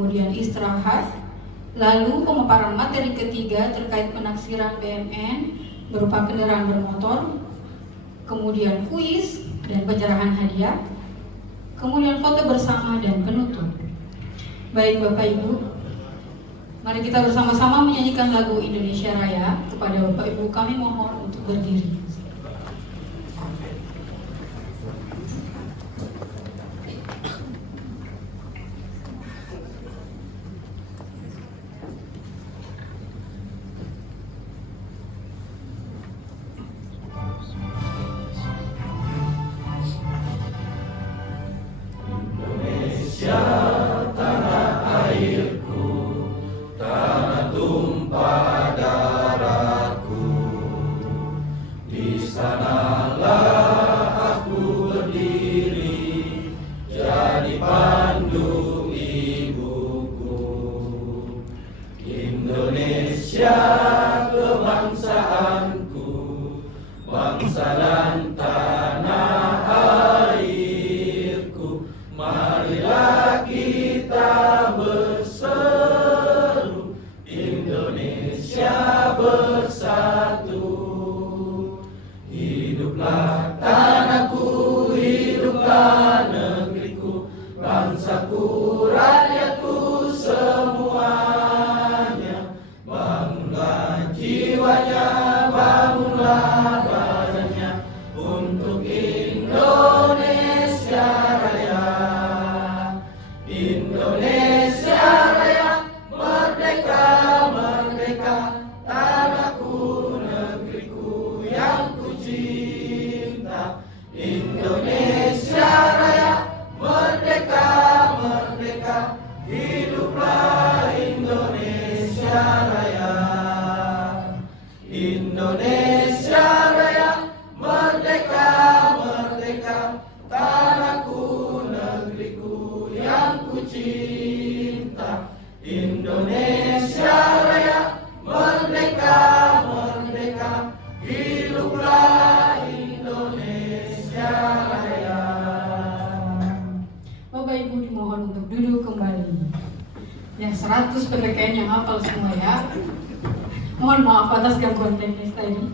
kemudian istirahat, lalu pemaparan materi ketiga terkait penaksiran BMN berupa kendaraan bermotor, kemudian kuis dan penyerahan hadiah, kemudian foto bersama dan penutup. Baik Bapak Ibu, mari kita bersama-sama menyanyikan lagu Indonesia Raya. Kepada Bapak Ibu kami mohon untuk berdiri. Yang 100 PPKN yang hafal semua ya. Mohon maaf atas gangguan teknis tadi.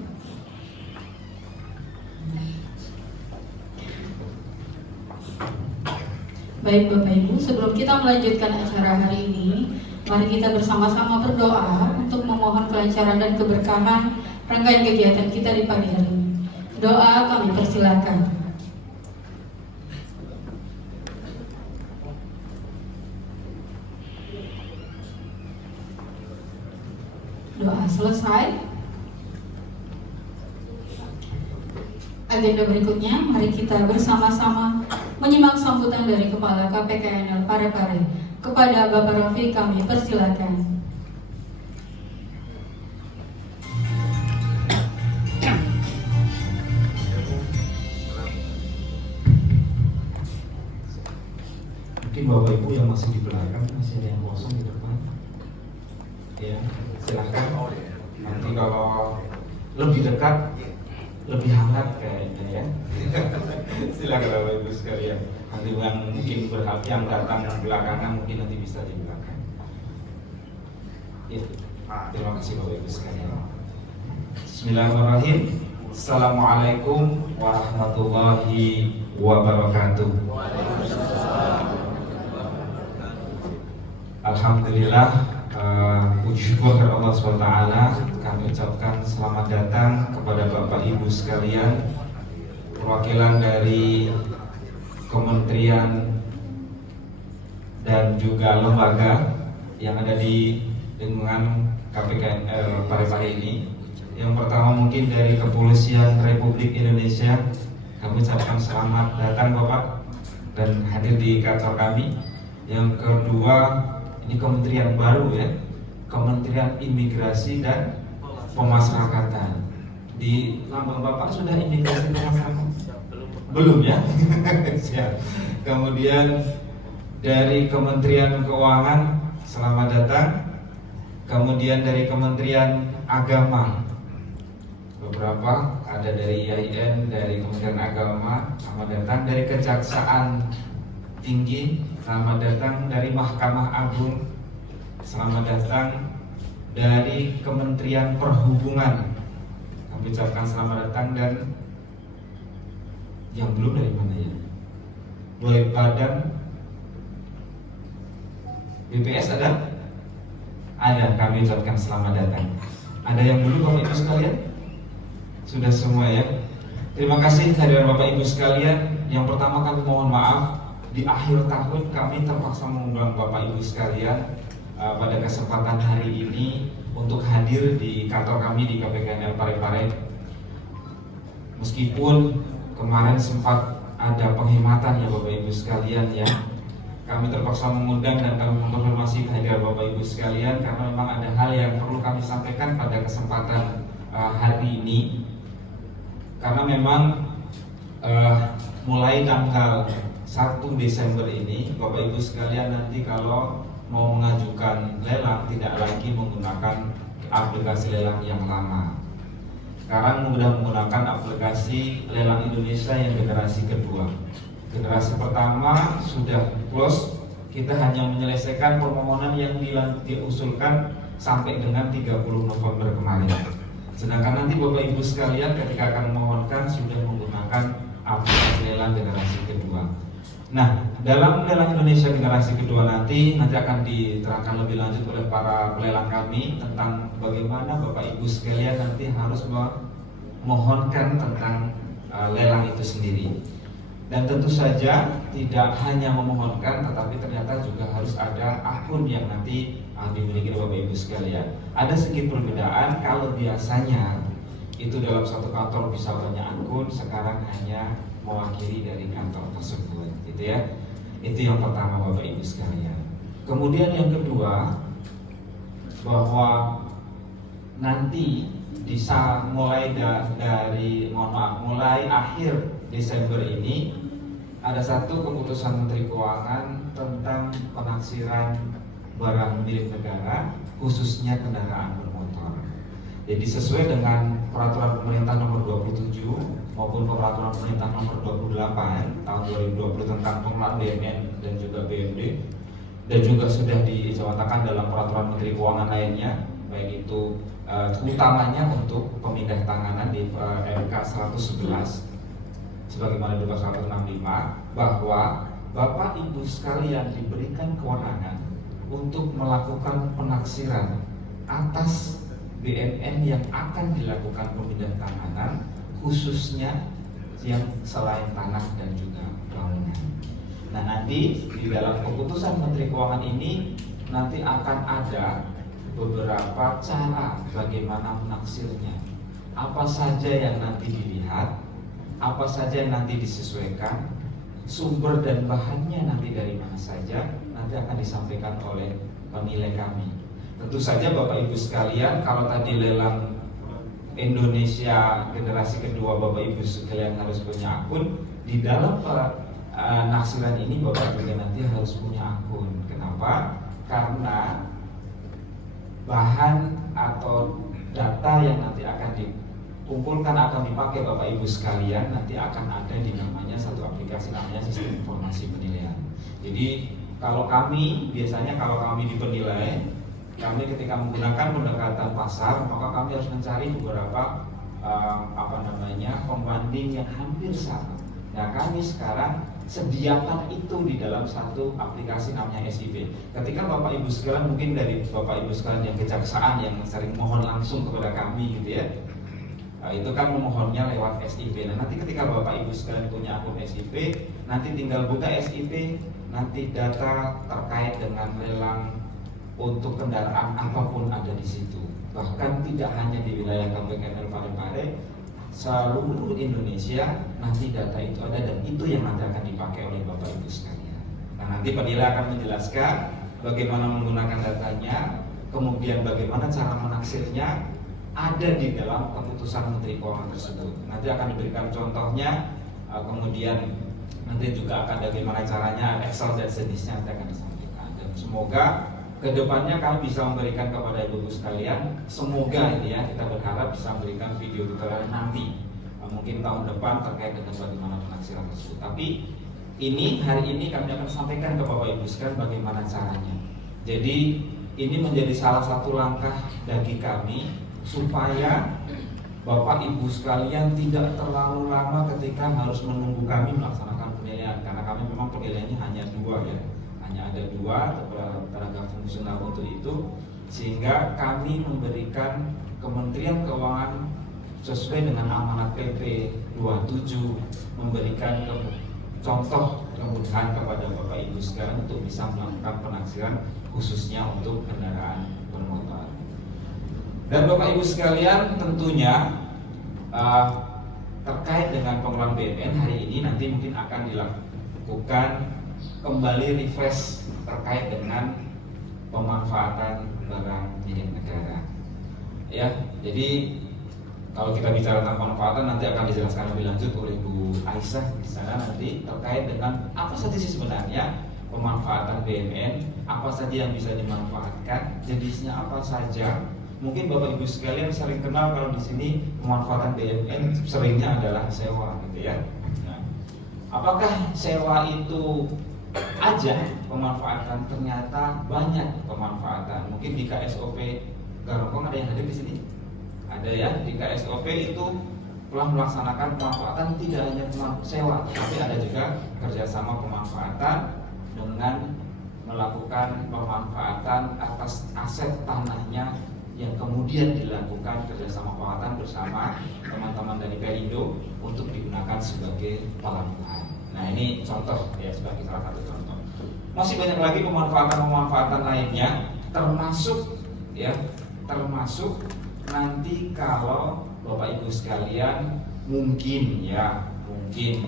Baik Bapak Ibu, sebelum kita melanjutkan acara hari ini, mari kita bersama-sama berdoa untuk memohon kelancaran dan keberkahan rangkaian kegiatan kita di pagi hari ini. Doa kami persilakan. Doa selesai. Agenda berikutnya, mari kita bersama-sama menyimak sambutan dari Kepala KPKNL Parepare. Kepada Bapak Rafi kami persilakan. Mungkin Bapak Ibu yang masih di belakang, masih ada yang kosong di depan. Ya, silakan. Nanti kalau lebih dekat, lebih hangat kayaknya ya. Silakan Bapak Ibu sekalian. Nanti yang mungkin berhak yang datang belakangan mungkin nanti bisa di belakang. Ya, terima kasih Bapak Ibu sekalian. Bismillahirrahmanirrahim. Assalamualaikum warahmatullahi wabarakatuh. Alhamdulillah. Puji syukur kepada Allah SWT, kami ucapkan selamat datang kepada Bapak Ibu sekalian, perwakilan dari kementerian dan juga lembaga yang ada di lingkungan KPKNL Parepare ini. Yang pertama mungkin dari Kepolisian Republik Indonesia, kami ucapkan selamat datang Bapak dan hadir di kantor kami. Yang kedua, ini kementerian baru ya, Kementerian Imigrasi dan Pemasyarakatan. Di lambang Bapak sudah imigrasi pemasyarakatan? Belum ya? Kemudian dari Kementerian Keuangan, selamat datang. Kemudian dari Kementerian Agama, beberapa ada dari IAIN, dari Kementerian Agama, selamat datang. Dari Kejaksaan tinggi, selamat datang dari Mahkamah Agung, selamat datang dari Kementerian Perhubungan. Kami ucapkan selamat datang. Dan yang belum dari mana ya? Dari Badan BPS ada? Ada, kami ucapkan selamat datang. Ada yang belum Bapak Ibu sekalian? Sudah semua ya? Terima kasih hadirin Bapak Ibu sekalian. Yang pertama kami mohon maaf, di akhir tahun kami terpaksa mengundang Bapak Ibu sekalian pada kesempatan hari ini untuk hadir di kantor kami di KPKNL Parepare. Meskipun kemarin sempat ada penghematan ya Bapak Ibu sekalian ya, kami terpaksa mengundang dan kami mengkonfirmasi kehadiran Bapak Ibu sekalian karena memang ada hal yang perlu kami sampaikan pada kesempatan hari ini. Karena memang mulai tanggal 1 Desember ini Bapak Ibu sekalian nanti kalau mau mengajukan lelang tidak lagi menggunakan aplikasi lelang yang lama. Sekarang sudah menggunakan aplikasi lelang Indonesia yang generasi kedua. Generasi pertama sudah close, kita hanya menyelesaikan permohonan yang diusulkan sampai dengan 30 November kemarin. Sedangkan nanti Bapak Ibu sekalian ketika akan memohonkan sudah menggunakan aplikasi lelang generasi kedua. Nah, dalam lelang Indonesia generasi kedua nanti akan diterangkan lebih lanjut oleh para pelelang kami tentang bagaimana Bapak Ibu sekalian nanti harus memohonkan tentang lelang itu sendiri. Dan tentu saja tidak hanya memohonkan, tetapi ternyata juga harus ada akun yang nanti dimiliki oleh Bapak Ibu sekalian. Ada sedikit perbedaan, kalau biasanya itu dalam satu kantor bisa banyak akun, sekarang hanya mewakili dari kantor tersebut, gitu ya. Itu yang pertama Bapak Ibu sekalian. Kemudian yang kedua, bahwa nanti bisa mulai mulai akhir Desember ini ada satu keputusan Menteri Keuangan tentang penaksiran barang milik negara, khususnya kendaraan bermotor. Jadi sesuai dengan peraturan pemerintah nomor 27 maupun peraturan pemerintah nomor 28 tahun 2020 tentang pengelolaan BNN dan juga BMD, dan juga sudah dijawatakan dalam peraturan Menteri Keuangan lainnya, baik itu utamanya untuk pemindah tanganan di MK 111 sebagaimana di pasal 165, bahwa Bapak Ibu sekalian diberikan kewenangan untuk melakukan penaksiran atas BNN yang akan dilakukan pemindah tanganan, khususnya yang selain tanah dan juga bangunan. Nah, nanti di dalam keputusan Menteri Keuangan ini nanti akan ada beberapa cara bagaimana menaksirnya. Apa saja yang nanti dilihat, apa saja yang nanti disesuaikan, sumber dan bahannya nanti dari mana saja, nanti akan disampaikan oleh penilai kami. Tentu saja Bapak Ibu sekalian, kalau tadi lelang Indonesia generasi kedua Bapak Ibu sekalian harus punya akun, di dalam naksiran ini Bapak juga nanti harus punya akun. Kenapa? Karena bahan atau data yang nanti akan dikumpulkan akan dipakai Bapak Ibu sekalian nanti akan ada di namanya satu aplikasi namanya sistem informasi penilaian. Jadi kalau kami biasanya kalau kami dipenilai, kami ketika menggunakan pendekatan pasar maka kami harus mencari beberapa pembanding yang hampir sama. Nah, kami sekarang sediakan itu di dalam satu aplikasi namanya SIP. Ketika Bapak Ibu sekalian, mungkin dari Bapak Ibu sekalian yang kejaksaan yang sering mohon langsung kepada kami gitu ya, itu kan memohonnya lewat SIP. Nah, nanti ketika Bapak Ibu sekalian punya akun SIP, nanti tinggal buka SIP, nanti data terkait dengan lelang untuk kendaraan apapun ada di situ. Bahkan tidak hanya di wilayah KPKNL Parepare, seluruh Indonesia nanti data itu ada, dan itu yang nanti akan dipakai oleh Bapak Ibu sekalian. Nah, nanti penilai akan menjelaskan bagaimana menggunakan datanya, kemudian bagaimana cara menaksirnya, ada di dalam keputusan Menteri Keuangan tersebut. Nanti akan diberikan contohnya, kemudian nanti juga akan bagaimana caranya, Excel dan sejenisnya nanti akan disampaikan. Dan semoga kedepannya kami bisa memberikan kepada ibu-ibu sekalian, semoga ini ya, kita berharap bisa memberikan video tutorial nanti, mungkin tahun depan terkait dengan bagaimana penaksiran tersebut. Tapi ini hari ini kami akan sampaikan ke Bapak Ibu sekalian bagaimana caranya. Jadi ini menjadi salah satu langkah bagi kami supaya Bapak Ibu sekalian tidak terlalu lama ketika harus menunggu kami melaksanakan penilaian, karena kami memang penilaiannya hanya 2 ya, hanya ada 2 tenaga fungsional untuk itu, sehingga kami memberikan Kementerian Keuangan sesuai dengan amanat PP 27 memberikan contoh kemudahan kepada Bapak Ibu sekalian untuk bisa melakukan penaksiran khususnya untuk kendaraan bermotor. Dan Bapak Ibu sekalian tentunya terkait dengan pengelolaan BUMN hari ini nanti mungkin akan dilakukan kembali refresh terkait dengan pemanfaatan barang milik negara. Ya, jadi kalau kita bicara tentang pemanfaatan nanti akan dijelaskan lebih lanjut oleh Bu Aisyah di sana nanti terkait dengan apa saja sih sebenarnya pemanfaatan BUMN, apa saja yang bisa dimanfaatkan, jenisnya apa saja. Mungkin Bapak Ibu sekalian sering kenal kalau di sini pemanfaatan BUMN seringnya adalah sewa, gitu ya. Nah, apakah sewa itu aja pemanfaatan? Ternyata banyak pemanfaatan. Mungkin di KSOP Garongkong ada yang hadir di sini, ada ya. Di KSOP itu telah melaksanakan pemanfaatan tidak hanya sewa, tapi ada juga kerjasama pemanfaatan dengan melakukan pemanfaatan atas aset tanahnya yang kemudian dilakukan kerjasama pemanfaatan bersama teman-teman dari Perindo untuk digunakan sebagai pelabuhan. Nah ini contoh ya, sebagai salah satu contoh. Masih banyak lagi pemanfaatan lainnya, termasuk nanti kalau Bapak Ibu sekalian mungkin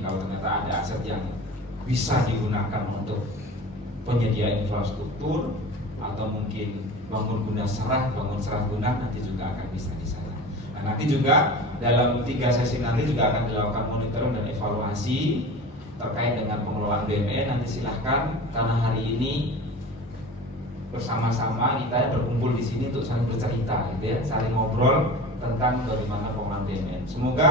kalau ternyata ada aset yang bisa digunakan untuk penyedia infrastruktur atau mungkin bangun serah guna nanti juga akan bisa di sana. Nah, nanti juga dalam 3 sesi nanti juga akan dilakukan monitoring dan evaluasi terkait dengan pengelolaan BUMN. Nanti silahkan karena hari ini bersama-sama kita berkumpul di sini untuk saling bercerita, gitu ya, saling ngobrol tentang bagaimana pengelolaan BUMN. Semoga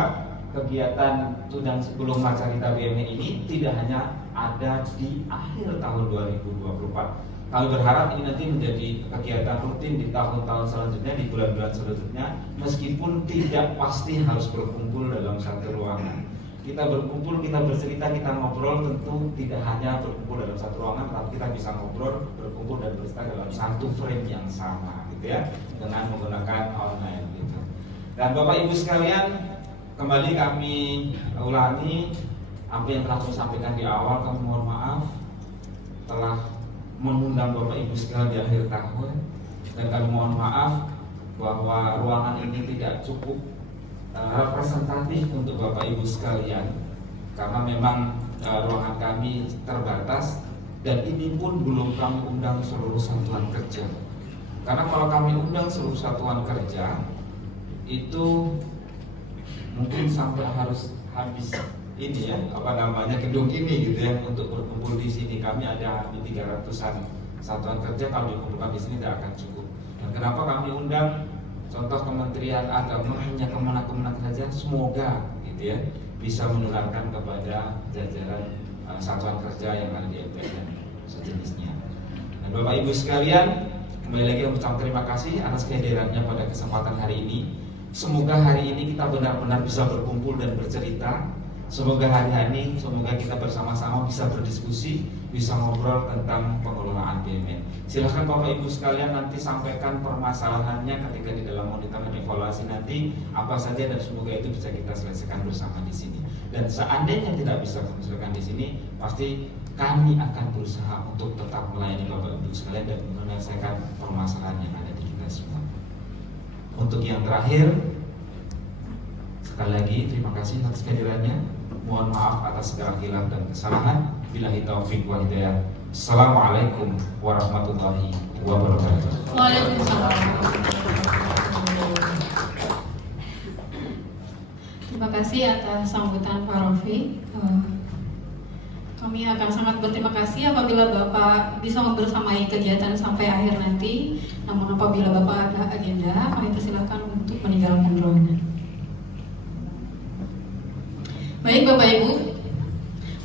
kegiatan Tudang sebelum Macarita BUMN ini tidak hanya ada di akhir tahun 2024. Kami berharap ini nanti menjadi kegiatan rutin di tahun-tahun selanjutnya, di bulan-bulan selanjutnya, meskipun tidak pasti harus berkumpul dalam satu ruangan. Kita berkumpul, kita bercerita, kita ngobrol, tentu tidak hanya berkumpul dalam satu ruangan, tapi kita bisa ngobrol, berkumpul dan bercerita dalam satu frame yang sama, gitu ya, dengan menggunakan online, gitu. Dan Bapak Ibu sekalian, kembali kami ulangi apa yang telah saya sampaikan di awal. Kami mohon maaf telah mengundang Bapak Ibu sekalian di akhir tahun, dan kami mohon maaf bahwa ruangan ini tidak cukup representatif untuk Bapak Ibu sekalian karena memang ruangan kami terbatas, dan ini pun belum kami undang seluruh satuan kerja. Karena kalau kami undang seluruh satuan kerja itu mungkin sampai harus habis ini ya, gedung ini gitu ya, untuk berkumpul di sini. Kami ada hampir 300-an satuan kerja, kalau dikumpulkan di sini tidak akan cukup. Dan kenapa kami undang contoh Kementerian Agama hanya Kemenak saja, semoga gitu ya bisa menularkan kepada jajaran satuan kerja yang ada di MPR dan sejenisnya. Dan Bapak Ibu sekalian, kembali lagi mengucapkan terima kasih atas kehadirannya pada kesempatan hari ini. Semoga hari ini kita benar-benar bisa berkumpul dan bercerita. Semoga semoga kita bersama-sama bisa berdiskusi, bisa ngobrol tentang pengelolaan BUMN. Silahkan Bapak Ibu sekalian nanti sampaikan permasalahannya ketika di dalam monitoring dan evaluasi nanti apa saja, dan semoga itu bisa kita selesaikan bersama di sini. Dan seandainya tidak bisa selesaikan di sini, pasti kami akan berusaha untuk tetap melayani Bapak Ibu sekalian dan menyelesaikan permasalahan yang ada di kita semua. Untuk yang terakhir, sekali lagi terima kasih atas kehadirannya. Mohon maaf atas segala khilaf dan kesalahan. Billahi taufiq wal hidayah. Assalamualaikum warahmatullahi wabarakatuh. Waalaikumsalam. Terima kasih atas sambutan Pak Rofi. Kami akan sangat berterima kasih apabila Bapak bisa membersamai kegiatan sampai akhir nanti. Namun apabila Bapak ada agenda, kami persilakan untuk meninggalkan ruangan. Baik Bapak Ibu,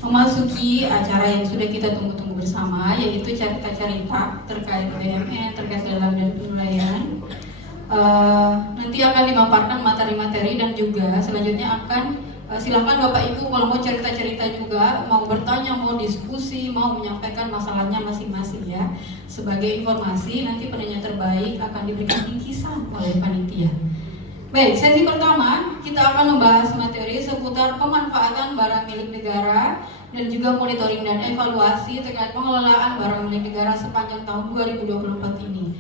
memasuki acara yang sudah kita tunggu-tunggu bersama, yaitu cerita-cerita terkait BMN, terkait lelang dan penilaian. Nanti akan dimaparkan materi-materi dan juga selanjutnya akan silakan Bapak Ibu kalau mau cerita-cerita juga, mau bertanya, mau diskusi, mau menyampaikan masalahnya masing-masing ya. Sebagai informasi, nanti penanya terbaik akan diberikan bingkisan oleh panitia. Baik, sesi pertama kita akan membahas materi seputar pemanfaatan barang milik negara dan juga monitoring dan evaluasi terkait pengelolaan barang milik negara sepanjang tahun 2024 ini.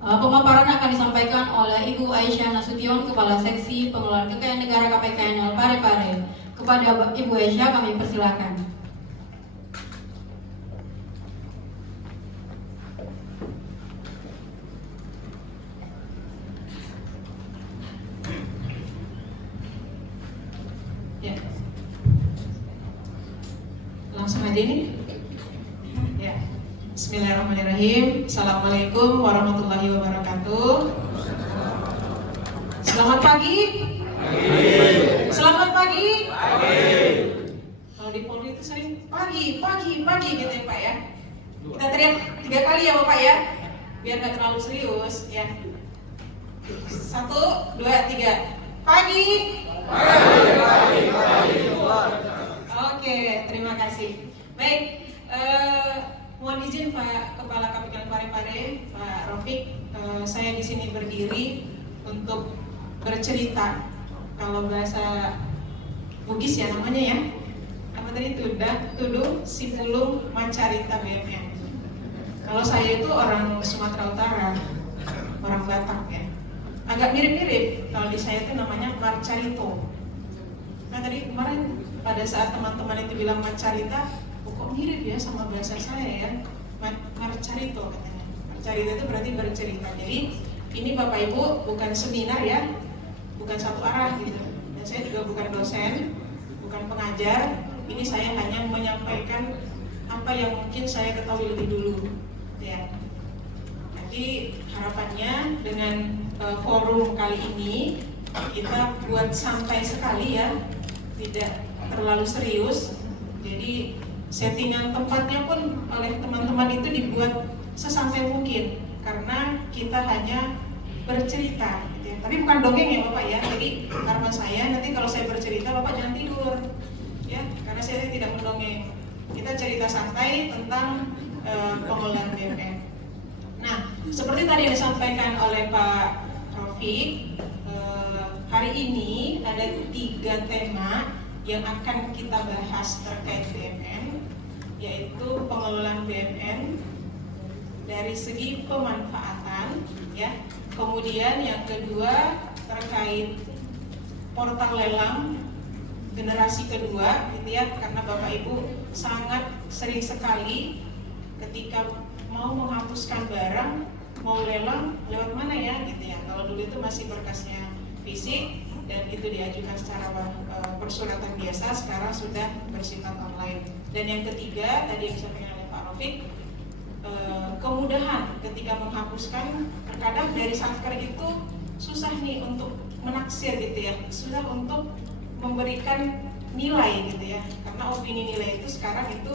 Pemaparan akan disampaikan oleh Ibu Aisyah Nasution, Kepala Seksi Pengelolaan Kekayaan Negara KPKNL Parepare. Kepada Ibu Aisyah kami persilakan. Ya. Langsung aja nih. Ya. Bismillahirrahmanirrahim. Assalamualaikum warahmatullahi wabarakatuh. Selamat pagi. Selamat pagi. Kalau di Polri itu sering pagi gitu ya Pak ya. Kita teriak 3 kali ya Bapak ya, biar nggak terlalu serius ya. 1, 2, 3. Pagi. Oke, terima kasih. Baik. Mohon izin Pak Kepala KPKNL Parepare, Pak Rofik, saya di sini berdiri untuk bercerita. Kalau bahasa Bugis ya namanya ya, apa tadi tuduh sipulung macarita BMN. Kalau saya itu orang Sumatera Utara, orang Batak ya, agak mirip-mirip. Kalau di saya itu namanya marcarito. Nah tadi kemarin pada saat teman-teman itu bilang macarita, kok mirip ya sama bahasa saya ya, marcarito katanya. Marcarito itu berarti bercerita. Jadi ini Bapak Ibu bukan seminar ya, bukan satu arah gitu. Dan saya juga bukan dosen, bukan pengajar. Ini saya hanya menyampaikan apa yang mungkin saya ketahui lebih dulu ya. Jadi harapannya dengan forum kali ini kita buat santai sekali ya, tidak terlalu serius. Jadi settingan tempatnya pun oleh teman-teman itu dibuat sesantai mungkin, karena kita hanya bercerita gitu ya. Tapi bukan dongeng ya Bapak ya. Jadi harapan saya nanti kalau saya bercerita Bapak jangan tidur ya, karena saya tidak mendongeng. Kita cerita santai tentang pengelolaan BMN. Nah, seperti tadi yang disampaikan oleh Pak Rofik, hari ini ada 3 tema yang akan kita bahas terkait BMN, yaitu pengelolaan BMN dari segi pemanfaatan ya. Kemudian yang kedua terkait portal lelang generasi kedua gitu ya, karena Bapak Ibu sangat sering sekali ketika mau menghapuskan barang, mau lelang lewat mana ya gitu ya. Kalau dulu itu masih berkasnya fisik dan itu diajukan secara persuratan biasa, sekarang sudah bersifat online. Dan yang ketiga tadi yang disampaikan oleh Pak Rofik, kemudahan ketika menghapuskan. Terkadang dari satker itu susah nih untuk menaksir gitu ya, susah untuk memberikan nilai gitu ya, karena opini nilai itu sekarang itu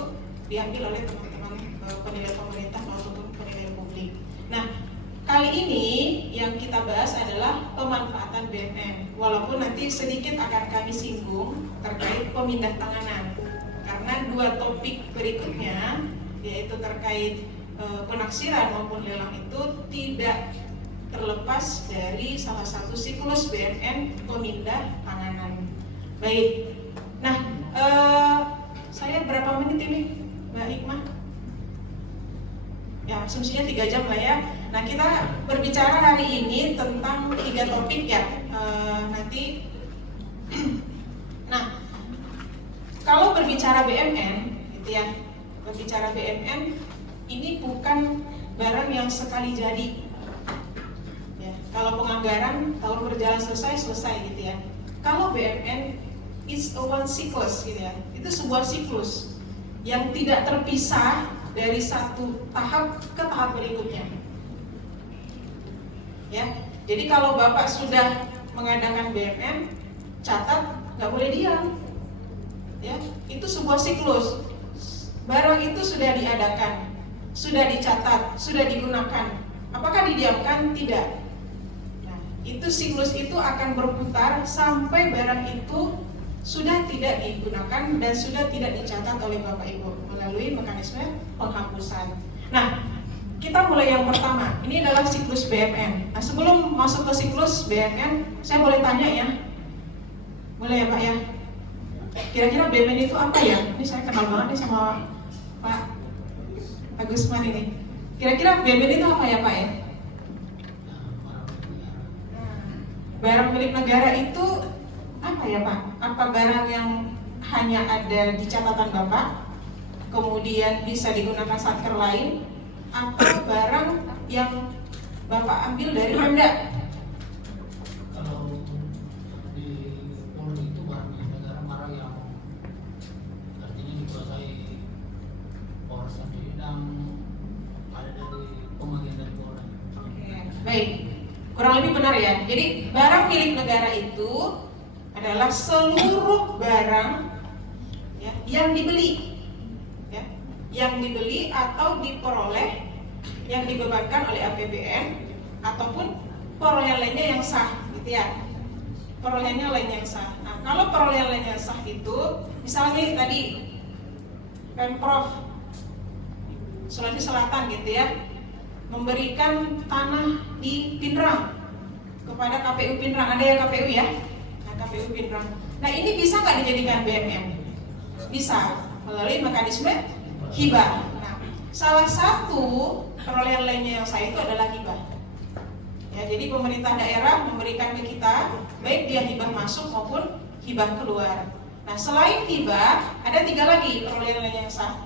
diambil oleh teman-teman penilai pemerintah maupun penilai publik. Nah, kali ini yang kita bahas adalah pemanfaatan BMN. Walaupun nanti sedikit akan kami singgung terkait pemindah tanganan, karena 2 topik berikutnya yaitu terkait penaksiran maupun lelang itu tidak terlepas dari salah satu siklus BMN pemindah tanganan. Baik, nah saya berapa menit ini Mbak Hikmah? Ya, asumsinya 3 jam lah ya. Nah, kita berbicara hari ini tentang 3 topik ya. Nanti nah, kalau berbicara BMN gitu ya, berbicara BMN ini bukan barang yang sekali jadi ya. Kalau penganggaran tahun berjalan selesai gitu ya. Kalau BMN it's a one cyclus gitu ya. Itu sebuah siklus yang tidak terpisah dari satu tahap ke tahap berikutnya. Ya. Jadi kalau Bapak sudah mengadakan BMN, catat nggak boleh diam. ya, itu sebuah siklus. Barang itu sudah diadakan, sudah dicatat, sudah digunakan. Apakah didiamkan? Tidak. Nah, itu siklus itu akan berputar sampai barang itu sudah tidak digunakan dan sudah tidak dicatat oleh Bapak Ibu melalui mekanisme penghapusan. Nah, kita mulai yang pertama. Ini adalah siklus BMN. Nah, sebelum masuk ke siklus BMN, saya boleh tanya ya? Boleh ya Pak ya? Kira-kira BMN itu apa ya? Ini saya kenal banget nih sama Pak Agusman ini. Kira-kira BMN itu apa ya Pak ya? Barang milik negara itu apa ya Pak? Apa barang yang hanya ada di catatan Bapak, kemudian bisa digunakan satker lain, atau barang yang Bapak ambil dari Pemda? Kalau di Polri itu barang milik negara barang yang artinya dikuasai Polres sendiri dan ada dari pembagian dari Polda. Oke, baik. Kurang lebih benar ya. Jadi barang milik negara itu adalah seluruh barang ya, yang dibeli, ya, yang dibeli atau diperoleh, yang dibebankan oleh APBN ataupun perolehan lainnya yang sah, gitu ya. Perolehannya lainnya yang sah. Nah, kalau perolehan lainnya yang sah itu, misalnya tadi Pemprov Sulawesi Selatan gitu ya, memberikan tanah di Pinrang kepada KPU Pinrang. Ada ya KPU ya? Nah, KPU Pinrang. Nah, ini bisa nggak dijadikan BMN? Bisa, melalui mekanisme hibah. Nah, salah satu perolehan lainnya yang sah itu adalah hibah. Ya, jadi pemerintah daerah memberikan ke kita, baik dia hibah masuk maupun hibah keluar. Nah, selain hibah, ada 3 lagi perolehan lainnya yang sah.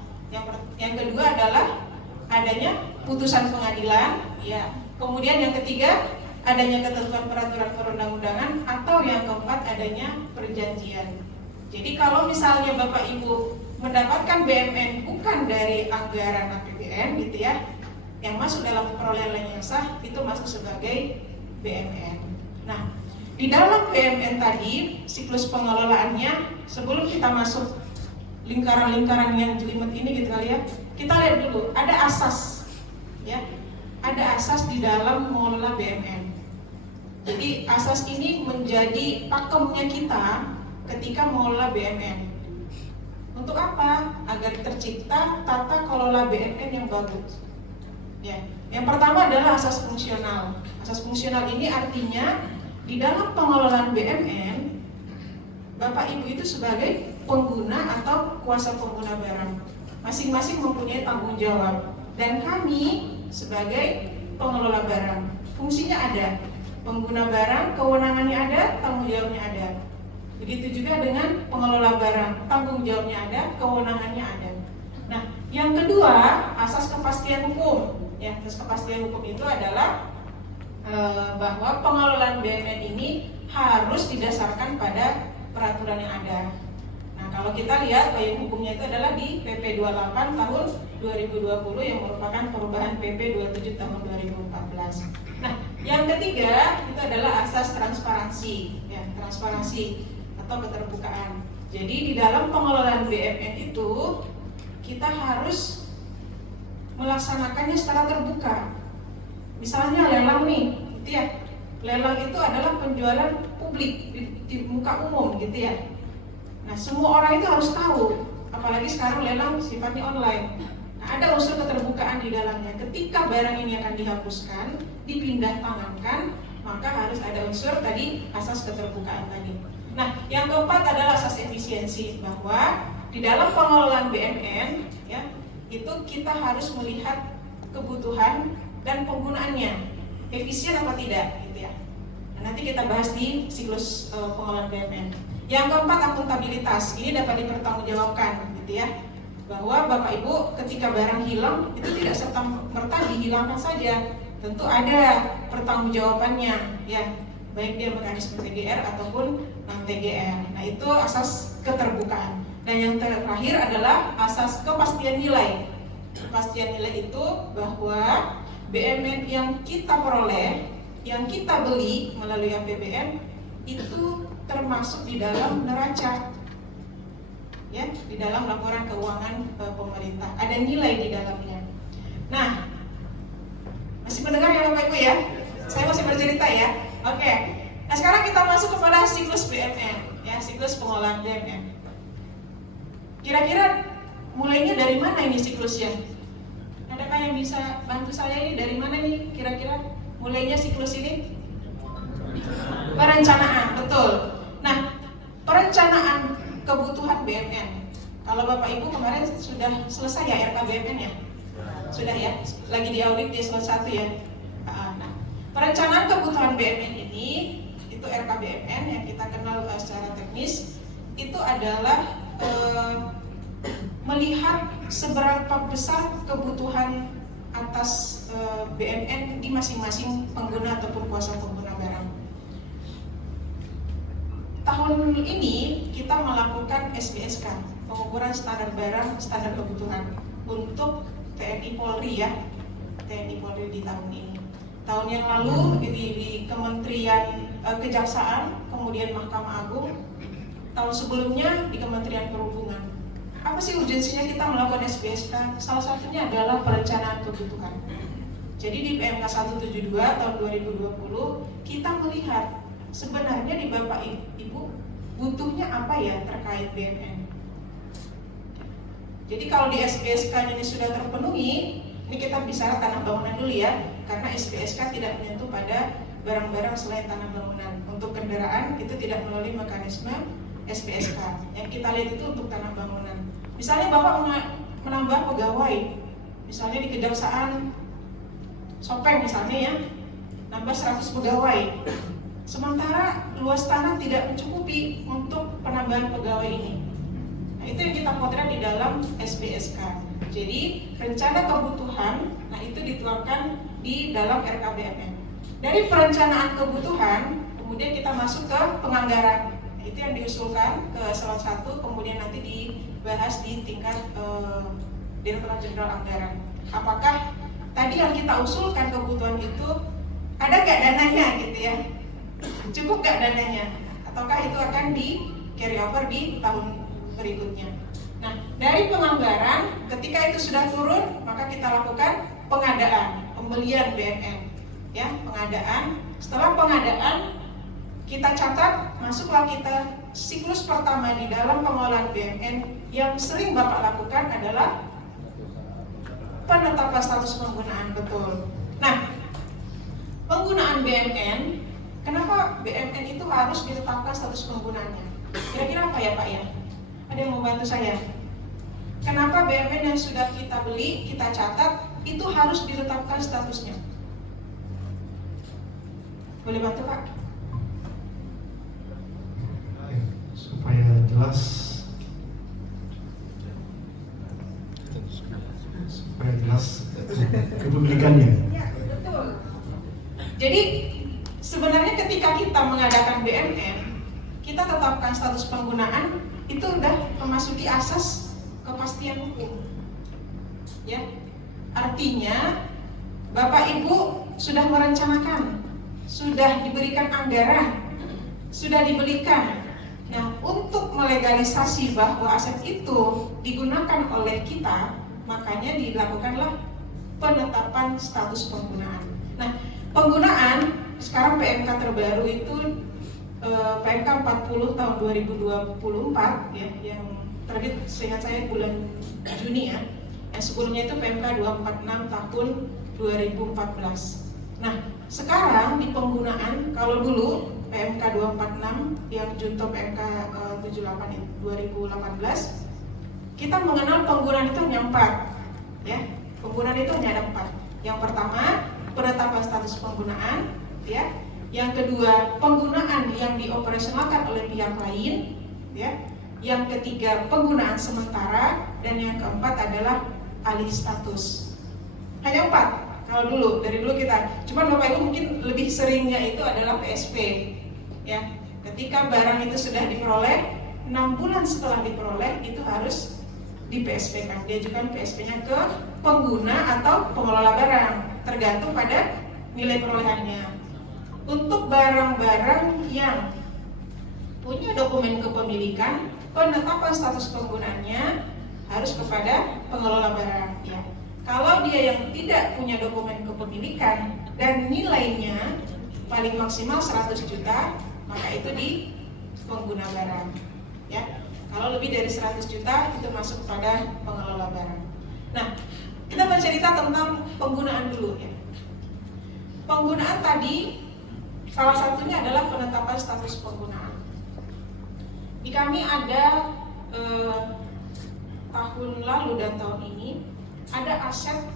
Yang kedua adalah adanya putusan pengadilan, ya. Kemudian yang ketiga, adanya ketentuan peraturan perundang-undangan, atau yang keempat adanya perjanjian. Jadi kalau misalnya Bapak Ibu mendapatkan BMN bukan dari anggaran APBN gitu ya, yang masuk dalam perolehan lain yang sah itu masuk sebagai BMN. Nah, di dalam BMN tadi siklus pengelolaannya, sebelum kita masuk lingkaran-lingkaran yang jelimet ini gitu kali ya, kita lihat dulu ada asas, ya, ada asas di dalam mengelola BMN. Jadi asas ini menjadi pakemnya kita ketika mengelola BMN. Untuk apa? Agar tercipta tata kelola BMN yang bagus. Ya, yang pertama adalah asas fungsional. Asas fungsional ini artinya di dalam pengelolaan BMN, Bapak Ibu itu sebagai pengguna atau kuasa pengguna barang, masing-masing mempunyai tanggung jawab. Dan kami sebagai pengelola barang, fungsinya ada. Pengguna barang, kewenangannya ada, tanggung jawabnya ada. Begitu juga dengan pengelola barang, tanggung jawabnya ada, kewenangannya ada. Nah, yang kedua, asas kepastian hukum. Ya, asas kepastian hukum itu adalah bahwa pengelolaan BMN ini harus didasarkan pada peraturan yang ada. Nah, kalau kita lihat payung hukumnya itu adalah di PP 28 tahun 2020 yang merupakan perubahan PP 27 tahun 2014. Nah, yang ketiga itu adalah asas transparansi, ya, transparansi atau keterbukaan. Jadi di dalam pengelolaan BMN itu kita harus melaksanakannya secara terbuka. Misalnya lelang nih, gitu ya. Lelang itu adalah penjualan publik di muka umum, gitu ya. Nah, semua orang itu harus tahu, apalagi sekarang lelang sifatnya online. Nah, ada unsur keterbukaan di dalamnya. Ketika barang ini akan dihapuskan, dipindah tangankan, maka harus ada unsur tadi asas keterbukaan tadi. Nah, yang keempat adalah asas efisiensi, bahwa di dalam pengelolaan BMN, ya, itu kita harus melihat kebutuhan dan penggunaannya, efisien apa tidak, gitu ya. Nah, nanti kita bahas di siklus pengelolaan BMN. Yang keempat, akuntabilitas. Ini dapat dipertanggungjawabkan, gitu ya, bahwa Bapak Ibu ketika barang hilang itu tidak serta-merta dihilangkan saja, tentu ada pertanggungjawabannya, ya, baik dia mekanisme TGR ataupun non TGR. Nah, itu asas keterbukaan. Dan yang terakhir adalah asas kepastian nilai. Kepastian nilai itu bahwa BMN yang kita peroleh, yang kita beli melalui APBN itu termasuk di dalam neraca. ya, di dalam laporan keuangan pemerintah. Ada nilai di dalamnya. Nah, masih mendengar ya Bapak Ibu ya? Saya masih bercerita ya. Oke. Nah, sekarang kita masuk kepada siklus BMN, ya, siklus pengolahan BMN. Kira-kira mulainya dari mana ini siklusnya? Adakah yang bisa bantu saya ini dari mana nih kira-kira mulainya siklus ini? Perencanaan, betul. Nah, perencanaan kebutuhan BMN. Kalau Bapak Ibu kemarin sudah selesai ya RKBMN ya? Sudah ya? Lagi diaudit di slot 1 ya? Nah, perencanaan kebutuhan BMN ini, itu RKBMN yang kita kenal secara teknis, itu adalah melihat seberapa besar kebutuhan atas BMN di masing-masing pengguna ataupun kuasa pengguna barang. Tahun ini kita melakukan SBSK, pengukuran standar barang, standar kebutuhan untuk TNI Polri ya, TNI Polri di tahun ini. Tahun yang lalu di Kementerian Kejaksaan, kemudian Mahkamah Agung. Tahun sebelumnya di Kementerian Perhubungan. Apa sih urgensinya kita melakukan SBSK? Salah satunya adalah perencanaan kebutuhan. Jadi di PMK 172 tahun 2020 kita melihat sebenarnya di Bapak Ibu butuhnya apa ya terkait BMN. Jadi kalau di SBSK ini sudah terpenuhi, ini kita bicara tanah bangunan dulu ya, karena SBSK tidak menyentuh pada barang-barang selain tanah bangunan. Untuk kendaraan itu tidak melalui mekanisme SBSK. Yang kita lihat itu untuk tanah bangunan. Misalnya Bapak menambah pegawai, misalnya di Kejaksaan Sopeng misalnya ya, nambah 100 pegawai. Sementara luas tanah tidak mencukupi untuk penambahan pegawai ini. Nah, itu yang kita potret di dalam SBSK. Jadi rencana kebutuhan, nah itu dituangkan di dalam RKBMN. Dari perencanaan kebutuhan, kemudian kita masuk ke penganggaran. Itu yang diusulkan ke slot 1, kemudian nanti dibahas di tingkat Direktorat Jenderal Anggaran. Apakah tadi yang kita usulkan kebutuhan itu ada gak dananya gitu ya? Cukup gak dananya? Ataukah itu akan di carry over di tahun berikutnya? Nah, dari penganggaran, ketika itu sudah turun, maka kita lakukan pengadaan, pembelian BMN, ya, pengadaan. Setelah pengadaan, kita catat, masuklah kita siklus pertama di dalam pengolahan BMN yang sering Bapak lakukan adalah penetapan status penggunaan, betul. Nah, penggunaan BMN, kenapa BMN itu harus ditetapkan status penggunaannya? Kira-kira apa ya Pak ya? Ada yang mau bantu saya? Kenapa BMN yang sudah kita beli, kita catat, itu harus ditetapkan statusnya? Boleh bantu Pak? Supaya jelas kepemilikannya. Ya, betul. Jadi sebenarnya ketika kita mengadakan BMN, kita tetapkan status penggunaan, itu udah memasuki asas kepastian hukum. Ya. Artinya Bapak Ibu sudah merencanakan, sudah diberikan anggaran, sudah dibelikan. Nah, untuk melegalisasi bahwa aset itu digunakan oleh kita, makanya dilakukanlah penetapan status penggunaan. Nah, penggunaan sekarang PMK terbaru itu PMK 40 tahun 2024 ya, yang terbit seingat saya bulan Juni ya. Yang sebelumnya itu PMK 246 tahun 2014. Nah, sekarang di penggunaan, kalau dulu PMK 246 yang junto PMK 78 2018, kita mengenal penggunaan itu hanya 4 ya. Penggunaan itu hanya ada 4. Yang pertama, penetapan status penggunaan ya. Yang kedua, penggunaan yang dioperasionalkan oleh pihak lain ya. Yang ketiga, penggunaan sementara, dan yang keempat adalah alih status. Hanya 4 kalau dulu, dari dulu kita. Cuman Bapak Ibu mungkin lebih seringnya itu adalah PSP ya. Ketika barang itu sudah diperoleh, 6 bulan setelah diperoleh itu harus di PSP kan, diajukan PSP-nya ke pengguna atau pengelola barang, tergantung pada nilai perolehannya. Untuk barang-barang yang punya dokumen kepemilikan, penetapan status penggunaannya harus kepada pengelola barang ya. Kalau dia yang tidak punya dokumen kepemilikan dan nilainya paling maksimal 100 juta, maka itu di pengguna barang ya. Kalau lebih dari 100 juta itu masuk kepada pengelola barang. Nah, kita bercerita tentang penggunaan dulu ya. Penggunaan tadi salah satunya adalah penetapan status penggunaan. Di kami ada tahun lalu dan tahun ini ada aset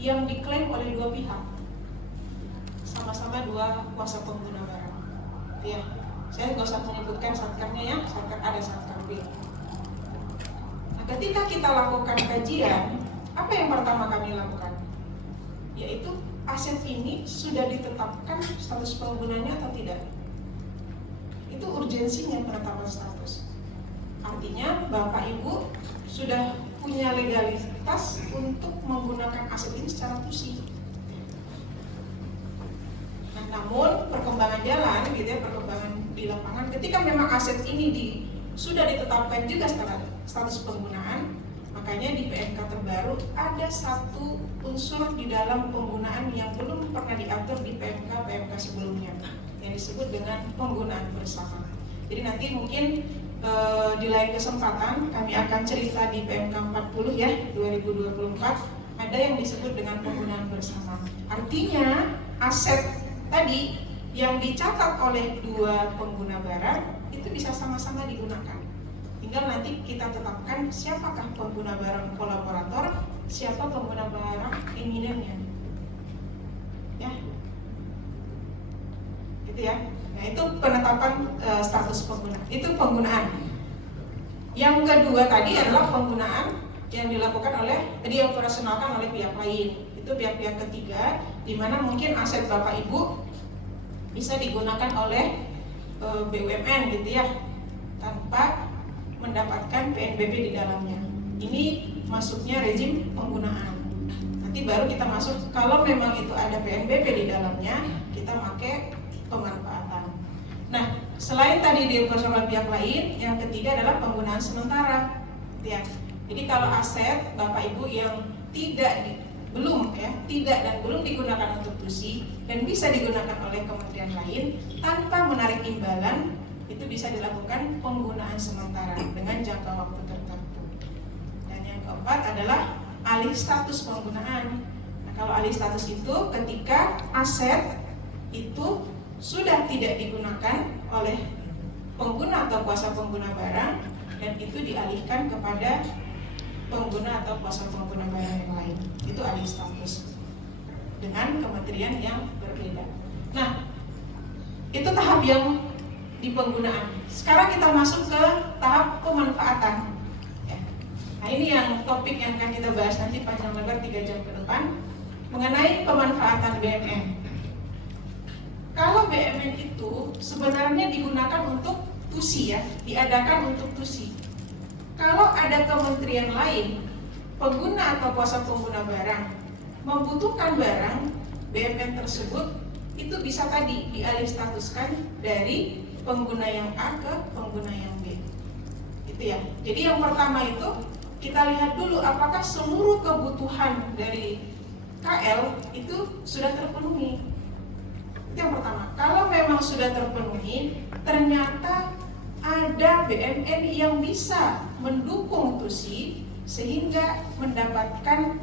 yang diklaim oleh dua pihak, sama-sama dua kuasa pengguna barang. Ya, saya nggak usah menyebutkan satkernya ya, satker A dan satker B. Nah, ketika kita lakukan kajian, apa yang pertama kami lakukan? Yaitu aset ini sudah ditetapkan status penggunanya atau tidak. Itu urgensinya penetapan status. Artinya Bapak Ibu sudah punya legalitas untuk menggunakan aset ini secara tusi. Nah, namun perkembangan jalan, gitu ya, perkembangan di lapangan, ketika memang aset ini sudah ditetapkan juga secara status penggunaan, makanya di PMK terbaru ada satu unsur di dalam penggunaan yang belum pernah diatur di PMK sebelumnya, yang disebut dengan penggunaan bersama. Jadi nanti mungkin di lain kesempatan kami akan cerita di PMK 40 ya 2024 ada yang disebut dengan penggunaan bersama. Artinya aset tadi yang dicatat oleh dua pengguna barang itu bisa sama-sama digunakan. Tinggal nanti kita tetapkan siapakah pengguna barang kolaborator, siapa pengguna barang eminennya. Ya. Gitu ya. Nah, itu penetapan status pengguna. Itu penggunaan. Yang kedua tadi adalah penggunaan yang dilakukan dioperasionalkan oleh pihak lain. Itu pihak-pihak ketiga, di mana mungkin aset Bapak Ibu bisa digunakan oleh BUMN gitu ya, tanpa mendapatkan PNBP di dalamnya. Ini masuknya rezim penggunaan. Nanti baru kita masuk kalau memang itu ada PNBP di dalamnya, kita pakai pemanfaatan. Nah, selain tadi dioperasional pihak lain, yang ketiga adalah penggunaan sementara. Ya. Jadi kalau aset Bapak Ibu yang belum digunakan untuk tusi dan bisa digunakan oleh kementerian lain tanpa menarik imbalan, itu bisa dilakukan penggunaan sementara dengan jangka waktu tertentu. Dan yang keempat adalah alih status penggunaan. Nah, kalau alih status itu ketika aset itu sudah tidak digunakan oleh pengguna atau kuasa pengguna barang dan itu dialihkan kepada pengguna atau kuasa pengguna barang yang lain. Itu alih status dengan kementerian yang berbeda. Nah, itu tahap yang di penggunaan. Sekarang kita masuk ke tahap pemanfaatan ya. Nah, ini yang topik yang akan kita bahas nanti panjang lebar 3 jam ke depan mengenai pemanfaatan BMN. Kalau BMN itu sebenarnya digunakan untuk tusi ya, diadakan untuk tusi. Kalau ada kementerian lain, pengguna atau kuasa pengguna barang membutuhkan barang BMN tersebut, itu bisa tadi dialih statuskan dari pengguna yang A ke pengguna yang B. Itu ya. Jadi yang pertama itu kita lihat dulu apakah seluruh kebutuhan dari KL itu sudah terpenuhi. Yang pertama, kalau memang sudah terpenuhi, ternyata ada BMN yang bisa mendukung tusi sehingga mendapatkan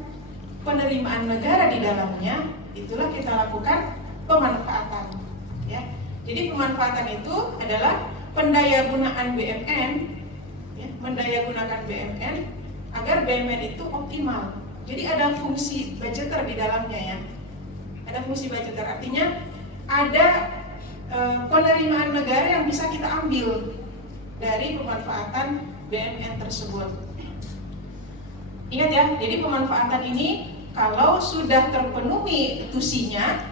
penerimaan negara di dalamnya, itulah kita lakukan pemanfaatan. Ya. Jadi pemanfaatan itu adalah pendayagunaan BMN, ya, mendayagunakan BMN agar BMN itu optimal. Jadi ada fungsi budgeter di dalamnya ya. Ada fungsi budgeter, artinya ada penerimaan negara yang bisa kita ambil dari pemanfaatan BMN tersebut. Ingat ya, jadi pemanfaatan ini kalau sudah terpenuhi tusinya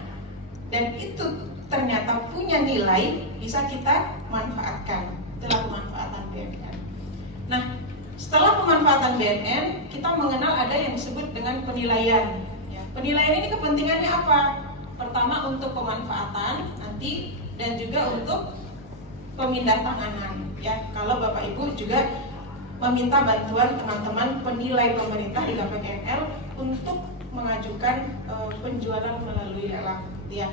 dan itu ternyata punya nilai, bisa kita manfaatkan. Itulah pemanfaatan BMN. Nah, setelah pemanfaatan BMN, kita mengenal ada yang disebut dengan penilaian. Ya, penilaian ini kepentingannya apa? Pertama untuk pemanfaatan nanti dan juga untuk pemindah tanganan ya. Kalau Bapak Ibu juga meminta bantuan teman-teman penilai pemerintah di KPKNL untuk mengajukan penjualan melalui lelang ya.